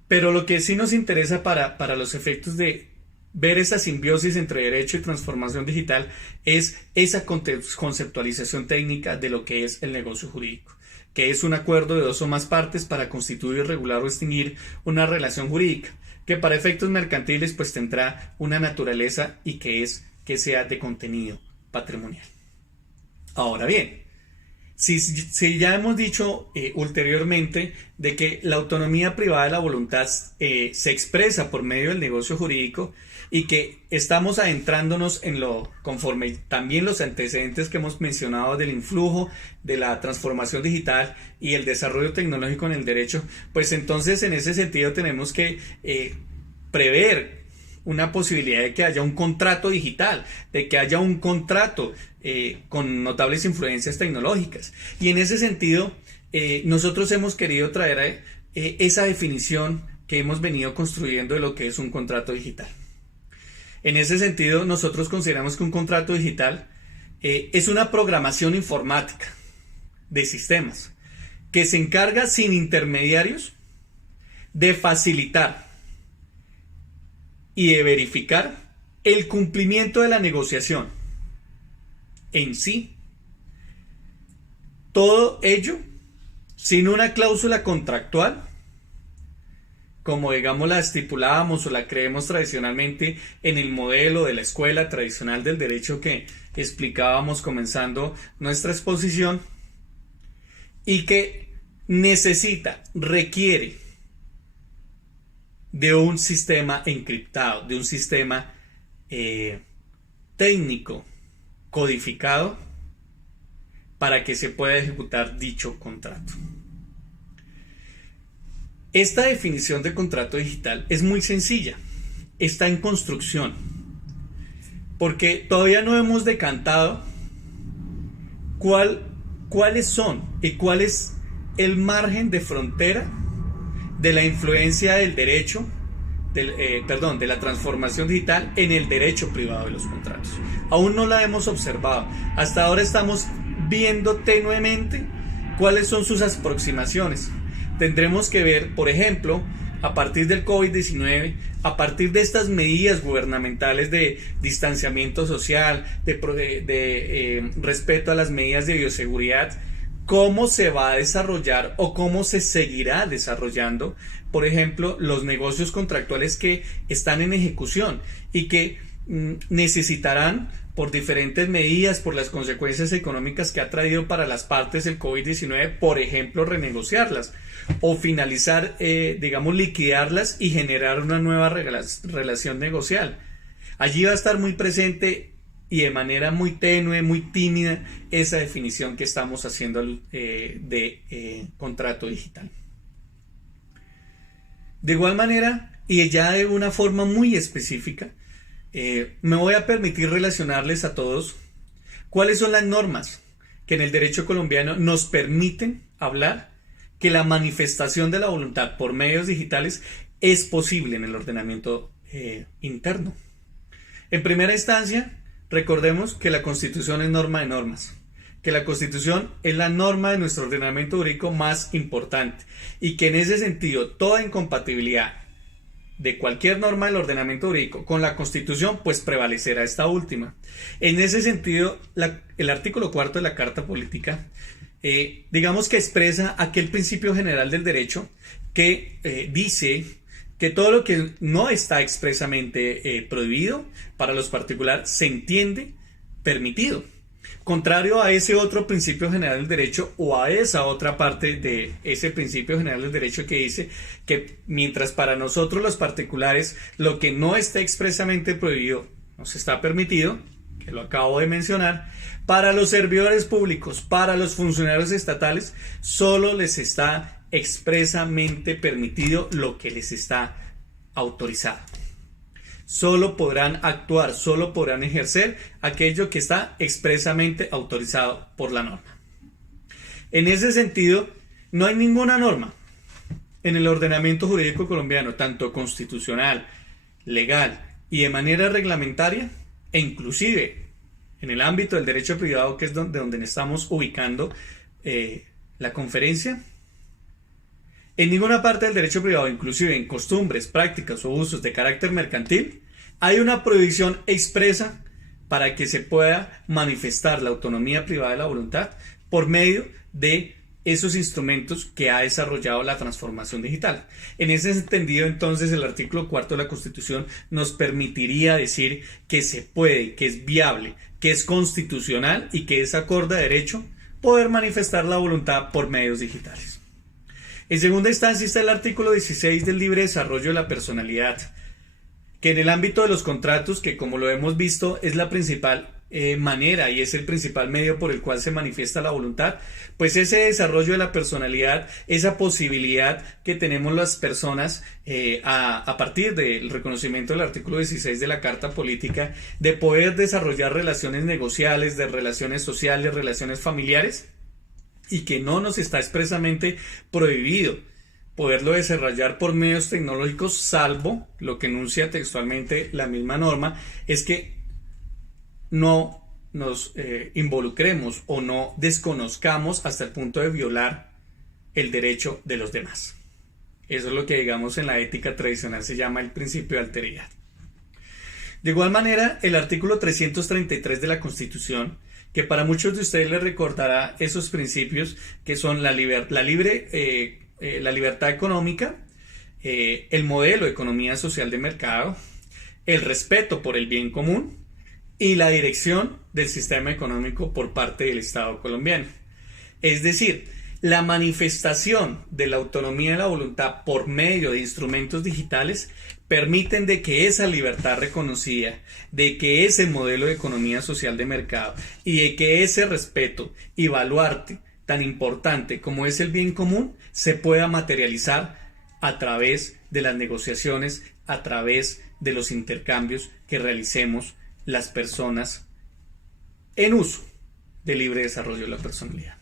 Pero lo que sí nos interesa para los efectos de ver esa simbiosis entre derecho y transformación digital es esa conceptualización técnica de lo que es el negocio jurídico, que es un acuerdo de dos o más partes para constituir, regular o extinguir una relación jurídica, que para efectos mercantiles pues tendrá una naturaleza y que sea de contenido patrimonial. Ahora bien, si ya hemos dicho ulteriormente de que la autonomía privada de la voluntad se expresa por medio del negocio jurídico y que estamos adentrándonos en lo conforme también los antecedentes que hemos mencionado del influjo de la transformación digital y el desarrollo tecnológico en el derecho, pues entonces en ese sentido tenemos que prever una posibilidad de que haya un contrato digital, de que haya un contrato con notables influencias tecnológicas. Y en ese sentido, nosotros hemos querido traer esa definición que hemos venido construyendo de lo que es un contrato digital. En ese sentido, nosotros consideramos que un contrato digital es una programación informática de sistemas que se encarga sin intermediarios de facilitar y de verificar el cumplimiento de la negociación en sí. Todo ello sin una cláusula contractual, como digamos la estipulábamos o la creemos tradicionalmente en el modelo de la escuela tradicional del derecho que explicábamos comenzando nuestra exposición, y que requiere de un sistema encriptado, de un sistema técnico codificado para que se pueda ejecutar dicho contrato. Esta definición de contrato digital es muy sencilla, está en construcción, porque todavía no hemos decantado cuáles son y cuál es el margen de frontera de la influencia del derecho, de la transformación digital en el derecho privado de los contratos. Aún no la hemos observado. Hasta ahora estamos viendo tenuemente cuáles son sus aproximaciones. Tendremos que ver, por ejemplo, a partir del COVID-19, a partir de estas medidas gubernamentales de distanciamiento social, de respeto a las medidas de bioseguridad, cómo se va a desarrollar o cómo se seguirá desarrollando, por ejemplo, los negocios contractuales que están en ejecución y que necesitarán, por diferentes medidas, por las consecuencias económicas que ha traído para las partes el COVID-19, por ejemplo, renegociarlas o finalizar, liquidarlas y generar una nueva relación negocial. Allí va a estar muy presente y de manera muy tenue, muy tímida, esa definición que estamos haciendo de contrato digital. De igual manera, y ya de una forma muy específica, me voy a permitir relacionarles a todos cuáles son las normas que en el derecho colombiano nos permiten hablar que la manifestación de la voluntad por medios digitales es posible en el ordenamiento interno. En primera instancia, recordemos que la Constitución es norma de normas, que la Constitución es la norma de nuestro ordenamiento jurídico más importante y que en ese sentido toda incompatibilidad de cualquier norma del ordenamiento jurídico con la Constitución pues prevalecerá esta última. En ese sentido, el artículo 4 de la Carta Política digamos que expresa aquel principio general del derecho que dice que todo lo que no está expresamente prohibido para los particulares se entiende permitido, contrario a ese otro principio general del derecho o a esa otra parte de ese principio general del derecho que dice que mientras para nosotros los particulares lo que no está expresamente prohibido nos está permitido, que lo acabo de mencionar, para los servidores públicos, para los funcionarios estatales, solo les está expresamente permitido lo que les está autorizado. Solo podrán actuar, solo podrán ejercer aquello que está expresamente autorizado por la norma. En ese sentido, no hay ninguna norma en el ordenamiento jurídico colombiano, tanto constitucional, legal y de manera reglamentaria, e inclusive en el ámbito del derecho privado, que es donde estamos ubicando la conferencia. En ninguna parte del derecho privado, inclusive en costumbres, prácticas o usos de carácter mercantil, hay una prohibición expresa para que se pueda manifestar la autonomía privada de la voluntad por medio de esos instrumentos que ha desarrollado la transformación digital. En ese entendido, entonces, el artículo 4 de la Constitución nos permitiría decir que se puede, que es viable, que es constitucional y que es acorde a derecho poder manifestar la voluntad por medios digitales. En segunda instancia está el artículo 16 del Libre Desarrollo de la Personalidad, que en el ámbito de los contratos, que como lo hemos visto es la principal manera y es el principal medio por el cual se manifiesta la voluntad, pues ese desarrollo de la personalidad, esa posibilidad que tenemos las personas a partir del reconocimiento del artículo 16 de la Carta Política, de poder desarrollar relaciones negociales, de relaciones sociales, relaciones familiares, y que no nos está expresamente prohibido poderlo desarrollar por medios tecnológicos, salvo lo que enuncia textualmente la misma norma, es que no nos involucremos o no desconozcamos hasta el punto de violar el derecho de los demás. Eso es lo que, digamos, en la ética tradicional se llama el principio de alteridad. De igual manera, el artículo 333 de la Constitución, que para muchos de ustedes les recordará esos principios que son la libertad económica, el modelo de economía social de mercado, el respeto por el bien común y la dirección del sistema económico por parte del Estado colombiano. Es decir, la manifestación de la autonomía de la voluntad por medio de instrumentos digitales permiten de que esa libertad reconocida, de que ese modelo de economía social de mercado y de que ese respeto y baluarte tan importante como es el bien común se pueda materializar a través de las negociaciones, a través de los intercambios que realicemos las personas en uso del libre desarrollo de la personalidad.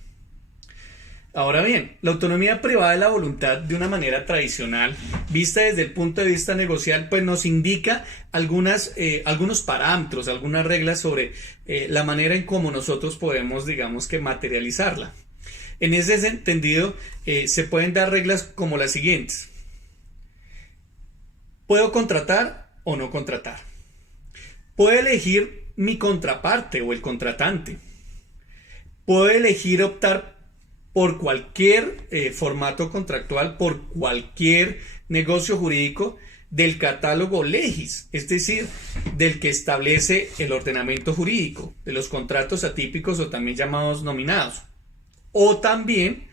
Ahora bien, la autonomía privada de la voluntad, de una manera tradicional, vista desde el punto de vista negocial, pues nos indica algunos parámetros, algunas reglas sobre la manera en cómo nosotros podemos, digamos, que materializarla. En ese entendido, se pueden dar reglas como las siguientes. ¿Puedo contratar o no contratar? ¿Puedo elegir mi contraparte o el contratante? ¿Puedo elegir optar por cualquier formato contractual, por cualquier negocio jurídico del catálogo legis, es decir, del que establece el ordenamiento jurídico, de los contratos atípicos o también llamados nominados? O también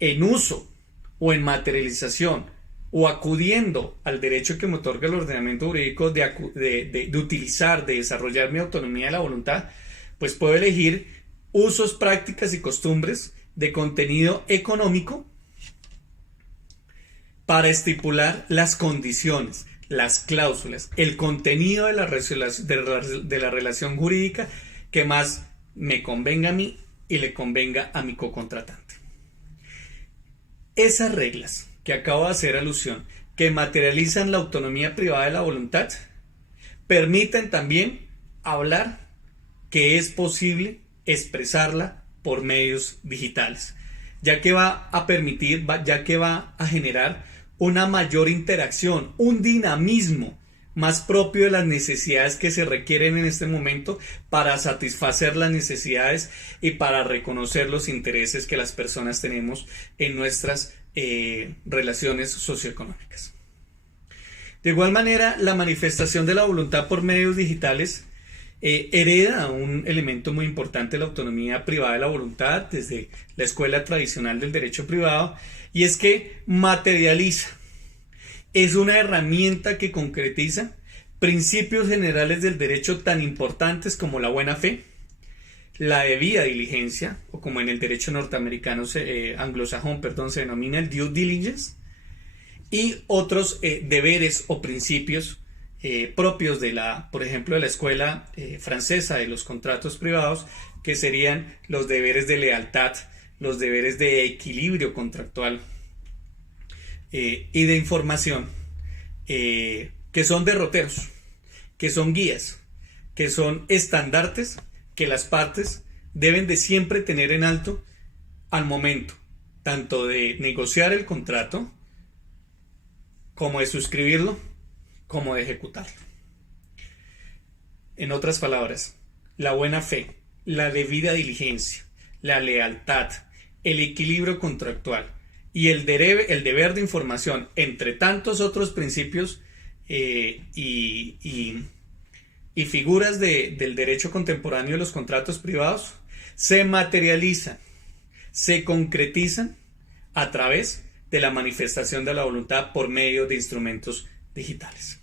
en uso o en materialización o acudiendo al derecho que me otorga el ordenamiento jurídico de utilizar, de desarrollar mi autonomía de la voluntad, pues puedo elegir usos, prácticas y costumbres de contenido económico para estipular las condiciones, las cláusulas, el contenido de la relación jurídica que más me convenga a mí y le convenga a mi cocontratante. Esas reglas que acabo de hacer alusión, que materializan la autonomía privada de la voluntad, permiten también hablar que es posible expresarla por medios digitales, ya que va a permitir, ya que va a generar una mayor interacción, un dinamismo más propio de las necesidades que se requieren en este momento para satisfacer las necesidades y para reconocer los intereses que las personas tenemos en nuestras relaciones socioeconómicas. De igual manera, la manifestación de la voluntad por medios digitales hereda un elemento muy importante de la autonomía privada de la voluntad desde la escuela tradicional del derecho privado, y es que materializa, es una herramienta que concretiza principios generales del derecho tan importantes como la buena fe, la debida diligencia, o como en el derecho norteamericano anglosajón, se denomina el due diligence, y otros deberes o principios propios de por ejemplo, de la escuela francesa de los contratos privados, que serían los deberes de lealtad, los deberes de equilibrio contractual y de información, que son derroteros, que son guías, que son estandartes que las partes deben de siempre tener en alto al momento tanto de negociar el contrato, como de suscribirlo, como de ejecutarlo. En otras palabras, la buena fe, la debida diligencia, la lealtad, el equilibrio contractual y el deber de información, entre tantos otros principios y figuras del derecho contemporáneo de los contratos privados, se materializan se concretizan a través de la manifestación de la voluntad por medio de instrumentos digitales.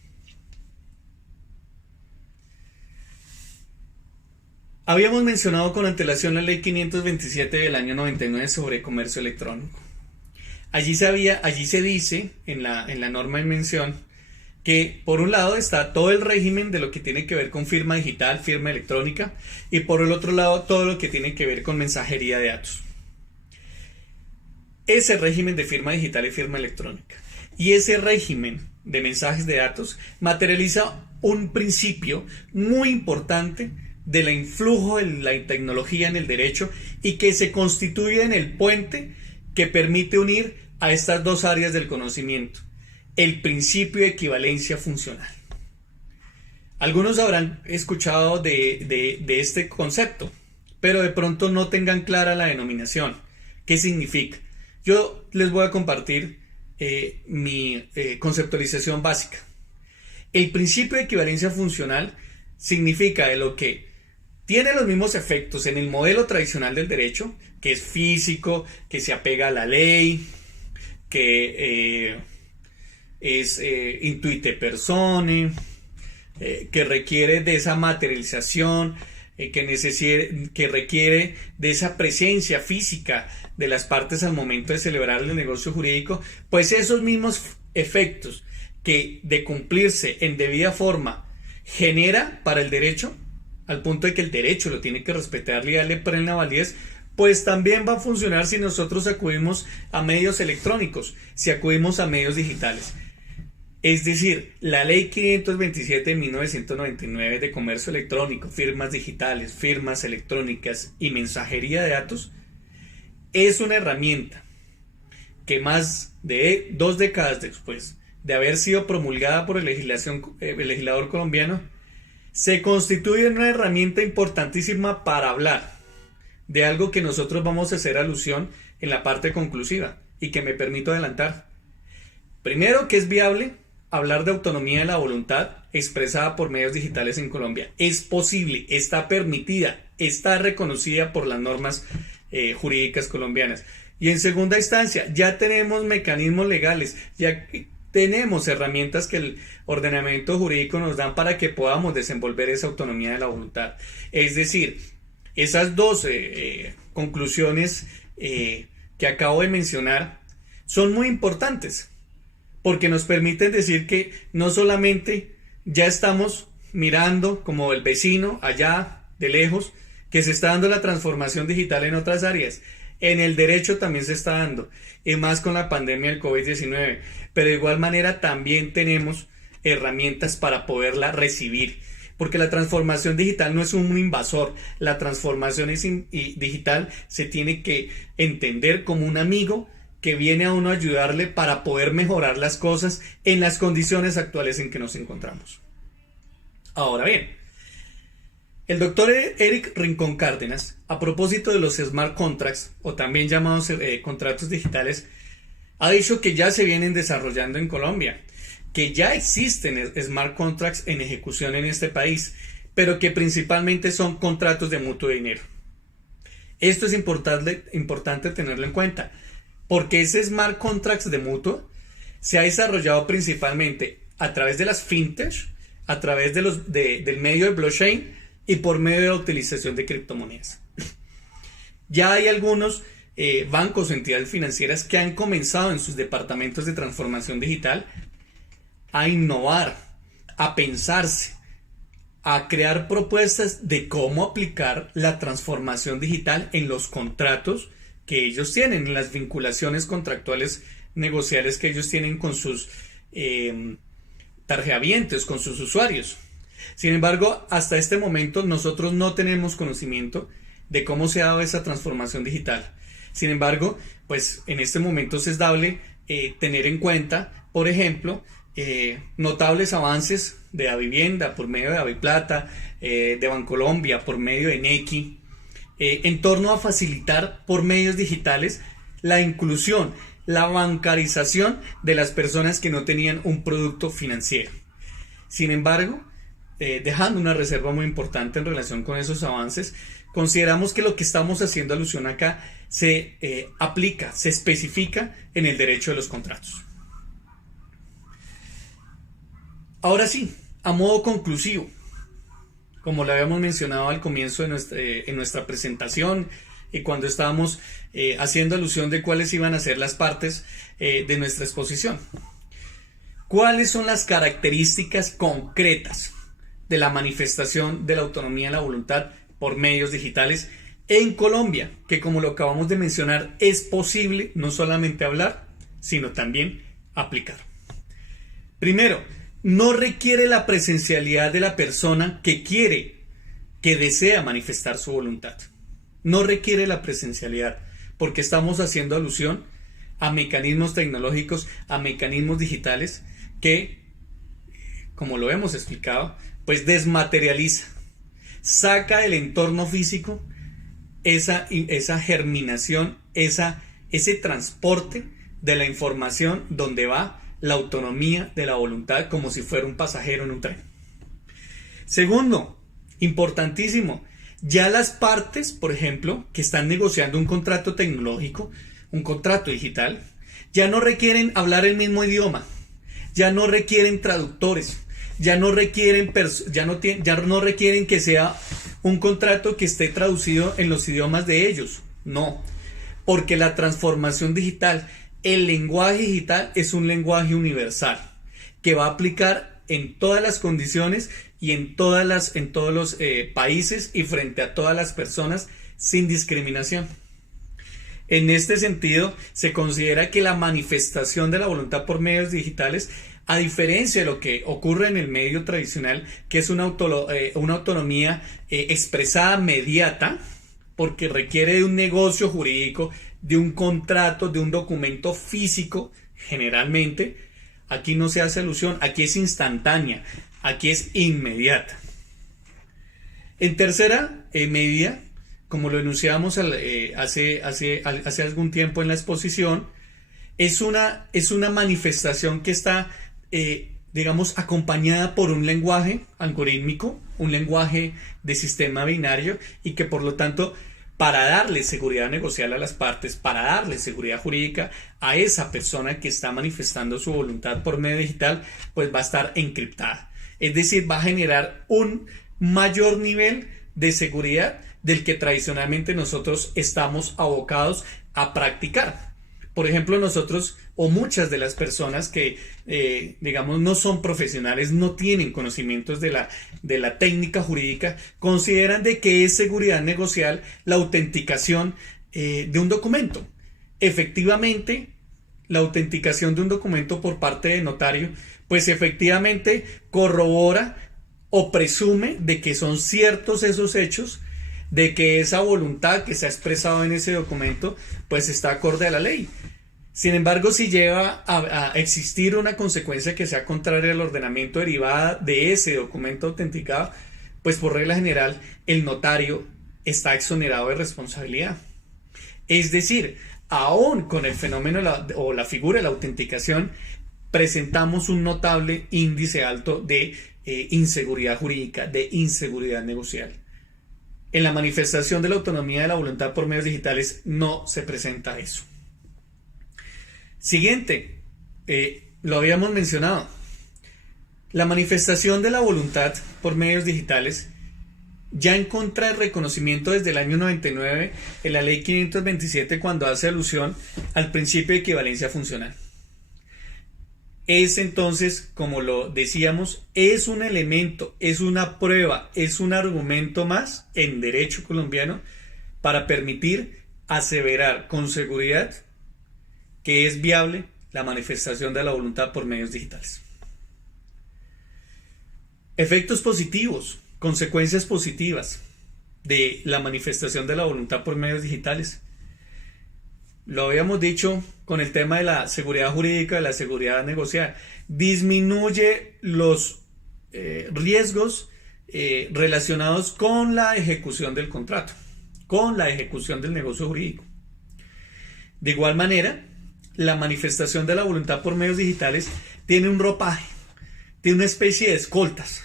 Habíamos mencionado con antelación la ley 527 del año 99 sobre comercio electrónico. Allí se dice en la norma de mención que por un lado está todo el régimen de lo que tiene que ver con firma digital, firma electrónica, y por el otro lado todo lo que tiene que ver con mensajería de datos. Ese régimen de firma digital y firma electrónica y ese régimen de mensajes de datos materializa un principio muy importante del influjo de la tecnología en el derecho y que se constituye en el puente que permite unir a estas dos áreas del conocimiento, el principio de equivalencia funcional. Algunos habrán escuchado de este concepto, pero de pronto no tengan clara la denominación. ¿Qué significa? Yo les voy a compartir mi conceptualización básica. El principio de equivalencia funcional significa de lo que tiene los mismos efectos en el modelo tradicional del derecho, que es físico, que se apega a la ley, que es intuite persone, que requiere de esa materialización, que requiere de esa presencia física de las partes al momento de celebrar el negocio jurídico, pues esos mismos efectos que de cumplirse en debida forma genera para el derecho, al punto de que el derecho lo tiene que respetar y darle plena validez, pues también va a funcionar si nosotros acudimos a medios electrónicos, si acudimos a medios digitales. Es decir, la ley 527 de 1999 de comercio electrónico, firmas digitales, firmas electrónicas y mensajería de datos es una herramienta que más de 2 décadas después de haber sido promulgada por el legislador colombiano, se constituye en una herramienta importantísima para hablar de algo que nosotros vamos a hacer alusión en la parte conclusiva y que me permito adelantar. Primero, que es viable hablar de autonomía de la voluntad expresada por medios digitales en Colombia. Es posible, está permitida, está reconocida por las normas jurídicas colombianas. Y en segunda instancia, ya tenemos mecanismos legales, ya tenemos herramientas que el ordenamiento jurídico nos dan para que podamos desenvolver esa autonomía de la voluntad. Es decir, esas dos conclusiones que acabo de mencionar son muy importantes porque nos permiten decir que no solamente ya estamos mirando como el vecino allá de lejos que se está dando la transformación digital en otras áreas. En el derecho también se está dando, y más con la pandemia del COVID-19, pero de igual manera también tenemos herramientas para poderla recibir, porque la transformación digital no es un invasor, la transformación digital se tiene que entender como un amigo que viene a uno a ayudarle para poder mejorar las cosas en las condiciones actuales en que nos encontramos. Ahora bien, el doctor Eric Rincón Cárdenas, a propósito de los smart contracts, o también llamados contratos digitales, ha dicho que ya se vienen desarrollando en Colombia, que ya existen smart contracts en ejecución en este país, pero que principalmente son contratos de mutuo dinero. Esto es importante tenerlo en cuenta, porque ese smart contracts de mutuo se ha desarrollado principalmente a través de las fintech, a través del medio de blockchain, y por medio de la utilización de criptomonedas. Ya hay algunos bancos o entidades financieras que han comenzado en sus departamentos de transformación digital a innovar, a pensarse, a crear propuestas de cómo aplicar la transformación digital en los contratos que ellos tienen, en las vinculaciones contractuales negociales que ellos tienen con sus tarjeavientes, con sus usuarios. Sin embargo, hasta este momento nosotros no tenemos conocimiento de cómo se ha dado esa transformación digital. Sin embargo, pues en este momento es dable tener en cuenta, por ejemplo, notables avances de la vivienda por medio de Aviplata, de Bancolombia por medio de Nequi, en torno a facilitar por medios digitales la inclusión, la bancarización de las personas que no tenían un producto financiero. Sin embargo, dejando una reserva muy importante en relación con esos avances, consideramos que lo que estamos haciendo alusión acá se aplica, se especifica en el derecho de los contratos. Ahora sí, a modo conclusivo, como lo habíamos mencionado al comienzo de en nuestra presentación y cuando estábamos haciendo alusión de cuáles iban a ser las partes de nuestra exposición. ¿Cuáles son las características concretas de la manifestación de la autonomía de la voluntad por medios digitales en Colombia? Que como lo acabamos de mencionar, es posible no solamente hablar, sino también aplicar. Primero, no requiere la presencialidad de la persona que desea manifestar su voluntad. No requiere la presencialidad, porque estamos haciendo alusión a mecanismos tecnológicos, a mecanismos digitales que, como lo hemos explicado, pues desmaterializa, saca del entorno físico esa germinación, ese transporte de la información donde va la autonomía de la voluntad como si fuera un pasajero en un tren. Segundo, importantísimo, ya las partes, por ejemplo, que están negociando un contrato tecnológico, un contrato digital, ya no requieren hablar el mismo idioma, ya no requieren traductores, ya no requieren que sea un contrato que esté traducido en los idiomas de ellos. No, porque la transformación digital, el lenguaje digital es un lenguaje universal que va a aplicar en todas las condiciones y en todos los países y frente a todas las personas sin discriminación. En este sentido, se considera que la manifestación de la voluntad por medios digitales, a diferencia de lo que ocurre en el medio tradicional, que es una autonomía expresada mediata, porque requiere de un negocio jurídico, de un contrato, de un documento físico, generalmente, aquí no se hace alusión, aquí es instantánea, aquí es inmediata. En tercera medida, como lo enunciamos hace algún tiempo en la exposición, es una manifestación que está, digamos, acompañada por un lenguaje algorítmico, un lenguaje de sistema binario, y que por lo tanto, para darle seguridad negocial a las partes, para darle seguridad jurídica a esa persona que está manifestando su voluntad por medio digital, pues va a estar encriptada. Es decir, va a generar un mayor nivel de seguridad del que tradicionalmente nosotros estamos abocados a practicar. Por ejemplo, nosotros o muchas de las personas que, digamos, no son profesionales, no tienen conocimientos de la técnica jurídica, consideran de que es seguridad negocial la autenticación de un documento. Efectivamente, la autenticación de un documento por parte de notario, pues efectivamente corrobora o presume de que son ciertos esos hechos, de que esa voluntad que se ha expresado en ese documento pues está acorde a la ley. Sin embargo, si lleva a existir una consecuencia que sea contraria al ordenamiento derivada de ese documento autenticado, pues por regla general el notario está exonerado de responsabilidad. Es decir, aún con el fenómeno o la figura de la autenticación, presentamos un notable índice alto de inseguridad jurídica, de inseguridad negocial. En la manifestación de la autonomía de la voluntad por medios digitales no se presenta eso. Siguiente, lo habíamos mencionado. La manifestación de la voluntad por medios digitales ya encuentra el reconocimiento desde el año 99 en la ley 527 cuando hace alusión al principio de equivalencia funcional. Es entonces, como lo decíamos, es un elemento, es una prueba, es un argumento más en derecho colombiano para permitir aseverar con seguridad que es viable la manifestación de la voluntad por medios digitales. Efectos positivos, consecuencias positivas de la manifestación de la voluntad por medios digitales. Lo habíamos dicho con el tema de la seguridad jurídica, de la seguridad negocial. Disminuye los riesgos relacionados con la ejecución del contrato, con la ejecución del negocio jurídico. De igual manera, la manifestación de la voluntad por medios digitales tiene un ropaje, tiene una especie de escoltas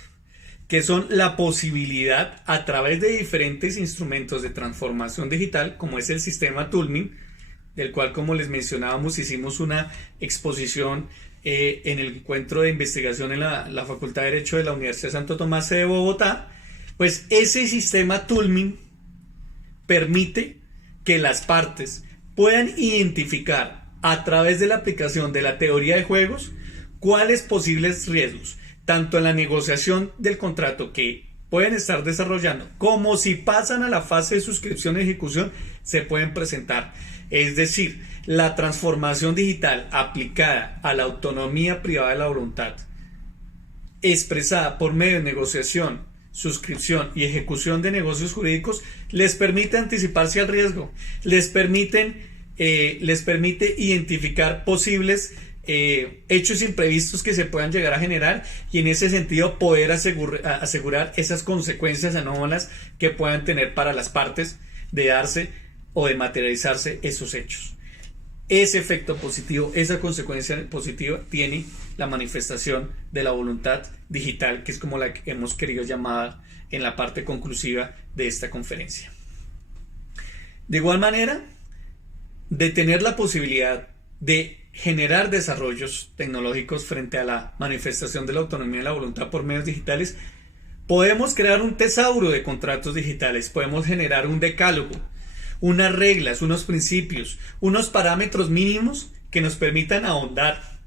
que son la posibilidad a través de diferentes instrumentos de transformación digital, como es el sistema Toulmin, del cual, como les mencionábamos, hicimos una exposición en el encuentro de investigación en la Facultad de Derecho de la Universidad Santo Tomás de Bogotá. Pues ese sistema Toulmin permite que las partes puedan identificar a través de la aplicación de la teoría de juegos cuáles posibles riesgos, tanto en la negociación del contrato que pueden estar desarrollando, como si pasan a la fase de suscripción y ejecución, se pueden presentar. Es decir, la transformación digital aplicada a la autonomía privada de la voluntad, expresada por medio de negociación, suscripción y ejecución de negocios jurídicos, les permite anticiparse al riesgo, les permite identificar posibles hechos imprevistos que se puedan llegar a generar, y en ese sentido poder asegurar esas consecuencias anómalas que puedan tener para las partes de darse o de materializarse esos hechos. Ese efecto positivo, esa consecuencia positiva tiene la manifestación de la voluntad digital, que es como la que hemos querido llamar en la parte conclusiva de esta conferencia. De igual manera, de tener la posibilidad de generar desarrollos tecnológicos frente a la manifestación de la autonomía de la voluntad por medios digitales, podemos crear un tesauro de contratos digitales, podemos generar un decálogo, unas reglas, unos principios, unos parámetros mínimos que nos permitan ahondar,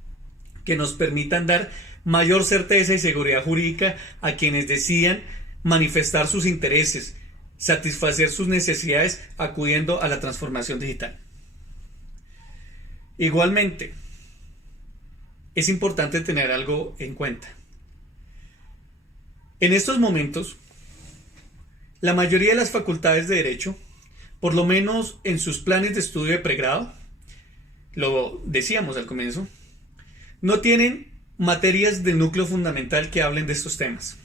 que nos permitan dar mayor certeza y seguridad jurídica a quienes decidan manifestar sus intereses, satisfacer sus necesidades acudiendo a la transformación digital. Igualmente, es importante tener algo en cuenta. En estos momentos, la mayoría de las facultades de Derecho, por lo menos en sus planes de estudio de pregrado, lo decíamos al comienzo, no tienen materias del núcleo fundamental que hablen de estos temas.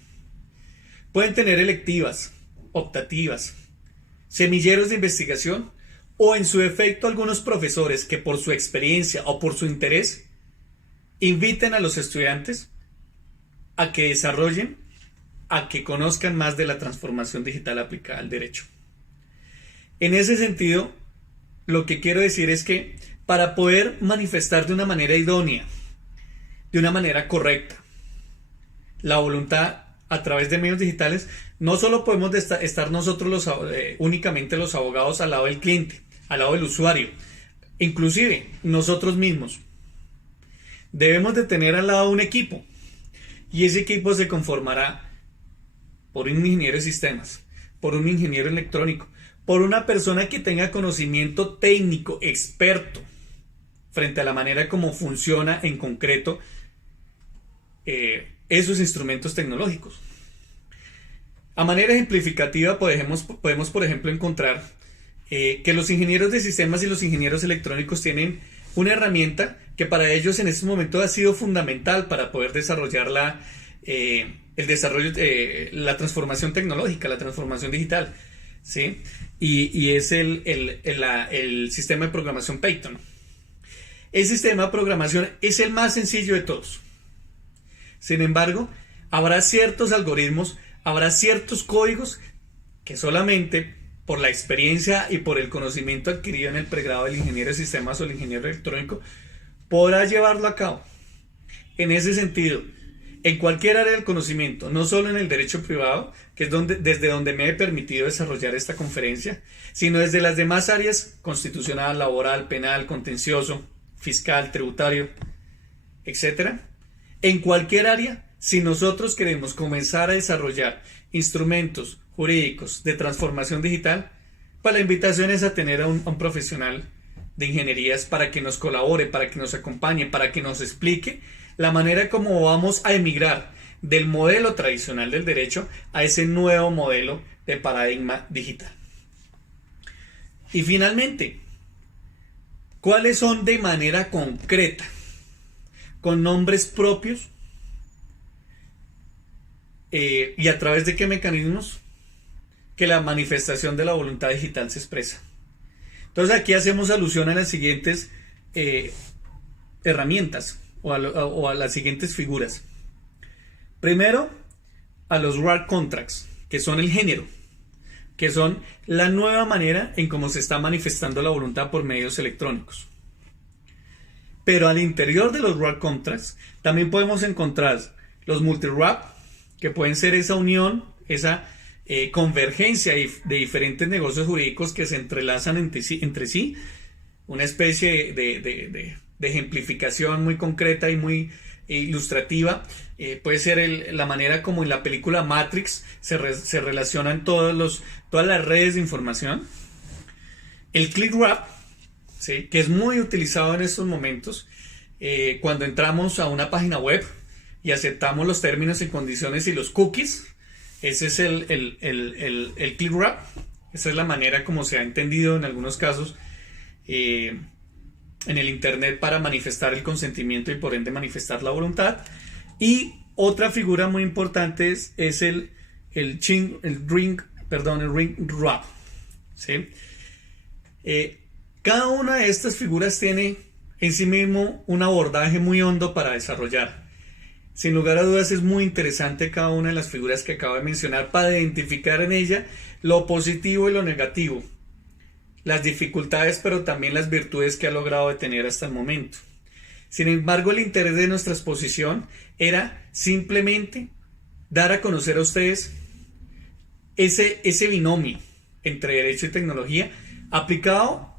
Pueden tener electivas, optativas, semilleros de investigación, o en su efecto algunos profesores que por su experiencia o por su interés inviten a los estudiantes a que desarrollen, a que conozcan más de la transformación digital aplicada al derecho. En ese sentido, lo que quiero decir es que para poder manifestar de una manera idónea, de una manera correcta, la voluntad a través de medios digitales, no solo podemos estar nosotros únicamente los abogados al lado del cliente, al lado del usuario, inclusive nosotros mismos. Debemos de tener al lado un equipo, y ese equipo se conformará por un ingeniero de sistemas, por un ingeniero electrónico, por una persona que tenga conocimiento técnico, experto, frente a la manera como funciona en concreto esos instrumentos tecnológicos. A manera ejemplificativa podemos por ejemplo, encontrar que los ingenieros de sistemas y los ingenieros electrónicos tienen una herramienta que para ellos en este momento ha sido fundamental para poder desarrollar la transformación tecnológica, la transformación digital, ¿sí? Y es el sistema de programación Python. El sistema de programación es el más sencillo de todos. Sin embargo, habrá ciertos algoritmos, habrá ciertos códigos que solamente por la experiencia y por el conocimiento adquirido en el pregrado del ingeniero de sistemas o el ingeniero electrónico podrá llevarlo a cabo. En ese sentido, en cualquier área del conocimiento, no solo en el derecho privado, que es desde donde me he permitido desarrollar esta conferencia, sino desde las demás áreas: constitucional, laboral, penal, contencioso, fiscal, tributario, etc. En cualquier área, si nosotros queremos comenzar a desarrollar instrumentos jurídicos de transformación digital, pues la invitación es a tener a un profesional de ingenierías para que nos colabore, para que nos acompañe, para que nos explique la manera como vamos a emigrar del modelo tradicional del derecho a ese nuevo modelo de paradigma digital. Y finalmente, ¿cuáles son de manera concreta, con nombres propios y a través de qué mecanismos, que la manifestación de la voluntad digital se expresa? Entonces aquí hacemos alusión a las siguientes herramientas o a las siguientes figuras. Primero, a los smart contracts, que son el género, que son la nueva manera en cómo se está manifestando la voluntad por medios electrónicos. Pero al interior de los smart contracts también podemos encontrar los multi-wrap, que pueden ser esa unión, esa convergencia de diferentes negocios jurídicos que se entrelazan entre sí, una especie de ejemplificación muy concreta y muy ilustrativa. Puede ser la manera como en la película Matrix se relacionan todas las redes de información. El click wrap, ¿sí?, que es muy utilizado en estos momentos cuando entramos a una página web y aceptamos los términos y condiciones y los cookies. Ese es el click wrap. Esa es la manera como se ha entendido en algunos casos en el internet para manifestar el consentimiento y por ende manifestar la voluntad. Y otra figura muy importante es el ring wrap, ¿sí? Cada una de estas figuras tiene en sí mismo un abordaje muy hondo para desarrollar. Sin lugar a dudas es muy interesante cada una de las figuras que acabo de mencionar para identificar en ella lo positivo y lo negativo, las dificultades pero también las virtudes que ha logrado tener hasta el momento. Sin embargo, el interés de nuestra exposición era simplemente dar a conocer a ustedes ese binomio entre derecho y tecnología aplicado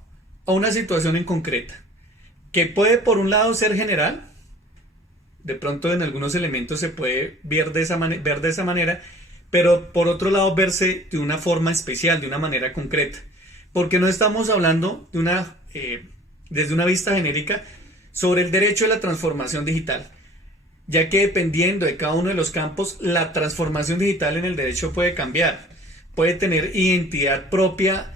a una situación en concreta, que puede por un lado ser general. De pronto en algunos elementos se puede ver de esa manera, pero por otro lado verse de una forma especial, de una manera concreta, porque no estamos hablando desde una vista genérica sobre el derecho a la transformación digital, ya que dependiendo de cada uno de los campos, la transformación digital en el derecho puede cambiar, puede tener identidad propia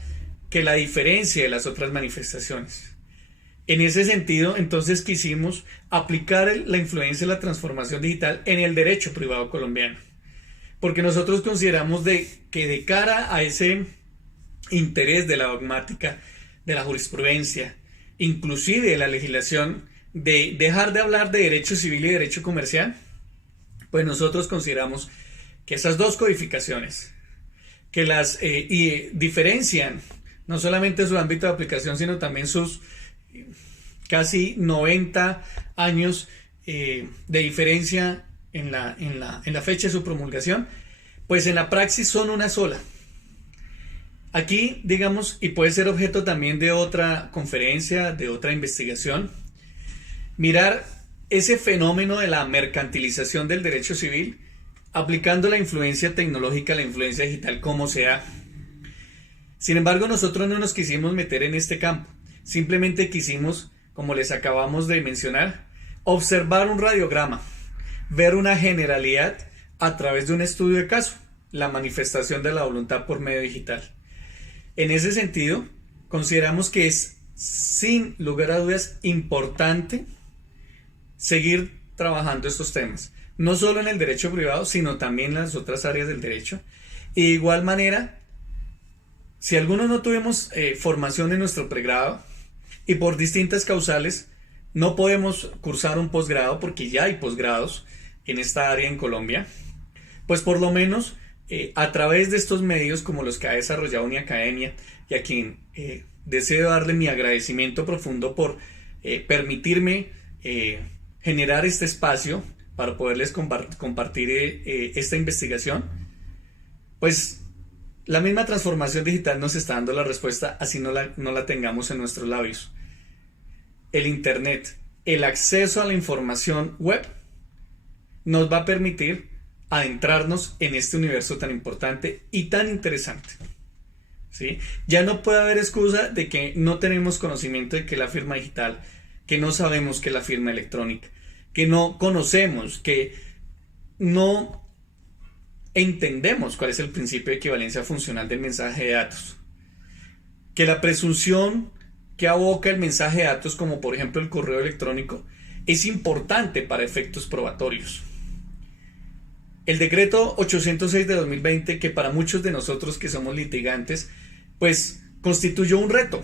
que la diferencia de las otras manifestaciones. En ese sentido, entonces quisimos aplicar la influencia de la transformación digital en el derecho privado colombiano, porque nosotros consideramos que de cara a ese interés de la dogmática, de la jurisprudencia, inclusive de la legislación, de dejar de hablar de derecho civil y derecho comercial, pues nosotros consideramos que esas dos codificaciones, que las diferencian no solamente su ámbito de aplicación, sino también sus casi 90 años de diferencia en la fecha de su promulgación, pues en la praxis son una sola. Aquí, digamos, y puede ser objeto también de otra conferencia, de otra investigación, mirar ese fenómeno de la mercantilización del derecho civil, aplicando la influencia tecnológica, la influencia digital, como sea. Sin embargo, nosotros no nos quisimos meter en este campo. Simplemente quisimos, como les acabamos de mencionar, observar un radiograma, ver una generalidad a través de un estudio de caso, la manifestación de la voluntad por medio digital. En ese sentido, consideramos que es, sin lugar a dudas, importante seguir trabajando estos temas, no solo en el derecho privado, sino también en las otras áreas del derecho. Y de igual manera, si algunos no tuvimos formación en nuestro pregrado y por distintas causales no podemos cursar un posgrado, porque ya hay posgrados en esta área en Colombia, pues por lo menos a través de estos medios como los que ha desarrollado Uniacademia, y a quien deseo darle mi agradecimiento profundo por permitirme generar este espacio para poderles compartir esta investigación, pues la misma transformación digital nos está dando la respuesta, así no la tengamos en nuestros labios. El Internet, el acceso a la información web, nos va a permitir adentrarnos en este universo tan importante y tan interesante, ¿sí? Ya no puede haber excusa de que no tenemos conocimiento de qué es la firma digital, que no sabemos qué es la firma electrónica, que no conocemos, que no entendemos cuál es el principio de equivalencia funcional del mensaje de datos, que la presunción que aboca el mensaje de datos, como por ejemplo el correo electrónico, es importante para efectos probatorios. El decreto 806 de 2020, que para muchos de nosotros que somos litigantes, pues constituye un reto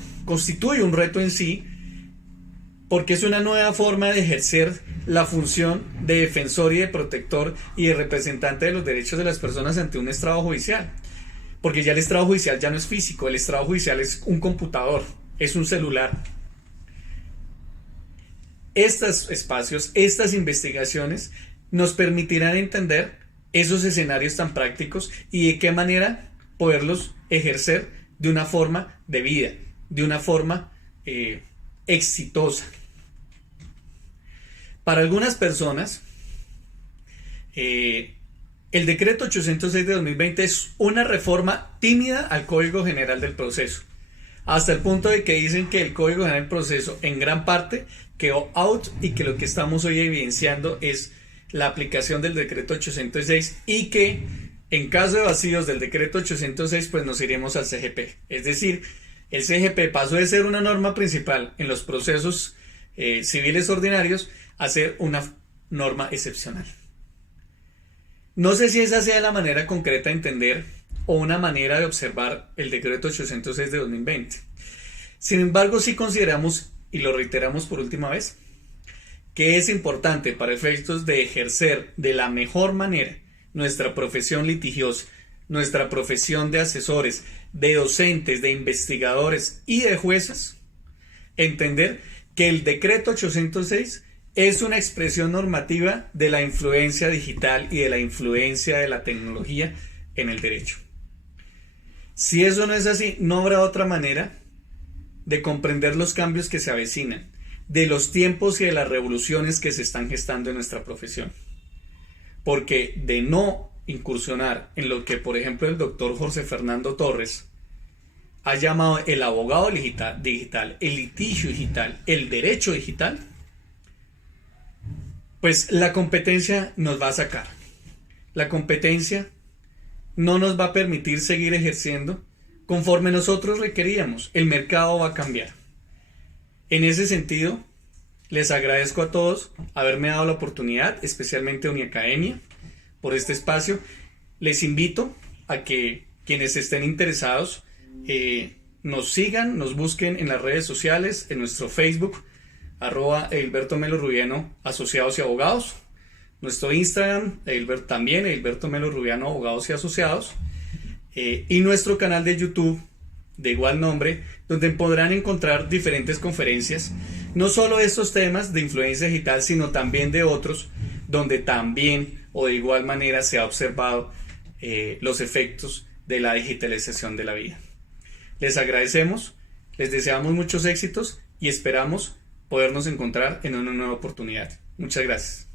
en sí, porque es una nueva forma de ejercer la función de defensor y de protector y de representante de los derechos de las personas ante un estrado judicial. Porque ya el estrado judicial ya no es físico, el estrado judicial es un computador, es un celular. Estos espacios, estas investigaciones nos permitirán entender esos escenarios tan prácticos y de qué manera poderlos ejercer de una forma de vida, de una forma exitosa. Para algunas personas, el decreto 806 de 2020 es una reforma tímida al Código General del Proceso, hasta el punto de que dicen que el Código General del Proceso en gran parte quedó out y que lo que estamos hoy evidenciando es la aplicación del decreto 806 y que en caso de vacíos del decreto 806 pues nos iremos al CGP. Es decir, el CGP pasó de ser una norma principal en los procesos civiles ordinarios a ser una norma excepcional. No sé si esa sea la manera concreta de entender o una manera de observar el decreto 806 de 2020. Sin embargo, sí consideramos, y lo reiteramos por última vez, que es importante para efectos de ejercer de la mejor manera nuestra profesión litigiosa, nuestra profesión de asesores, de docentes, de investigadores y de jueces, entender que el decreto 806 es una expresión normativa de la influencia digital y de la influencia de la tecnología en el derecho. Si eso no es así, no habrá otra manera de comprender los cambios que se avecinan, de los tiempos y de las revoluciones que se están gestando en nuestra profesión. Porque de no incursionar en lo que, por ejemplo, el doctor José Fernando Torres ha llamado el abogado digital, el litigio digital, el derecho digital, pues la competencia nos va a sacar. La competencia no nos va a permitir seguir ejerciendo conforme nosotros requeríamos. El mercado va a cambiar. En ese sentido, les agradezco a todos haberme dado la oportunidad, especialmente a Uniacademia, por este espacio. Les invito a que quienes estén interesados nos sigan, nos busquen en las redes sociales, en nuestro Facebook, @Edilberto Melo Rubiano, Asociados y Abogados. Nuestro Instagram, también Edilberto Melo Rubiano, Abogados y Asociados. Y nuestro canal de YouTube de igual nombre, donde podrán encontrar diferentes conferencias, no solo de estos temas de influencia digital, sino también de otros, donde también o de igual manera se ha observado los efectos de la digitalización de la vida. Les agradecemos, les deseamos muchos éxitos y esperamos podernos encontrar en una nueva oportunidad. Muchas gracias.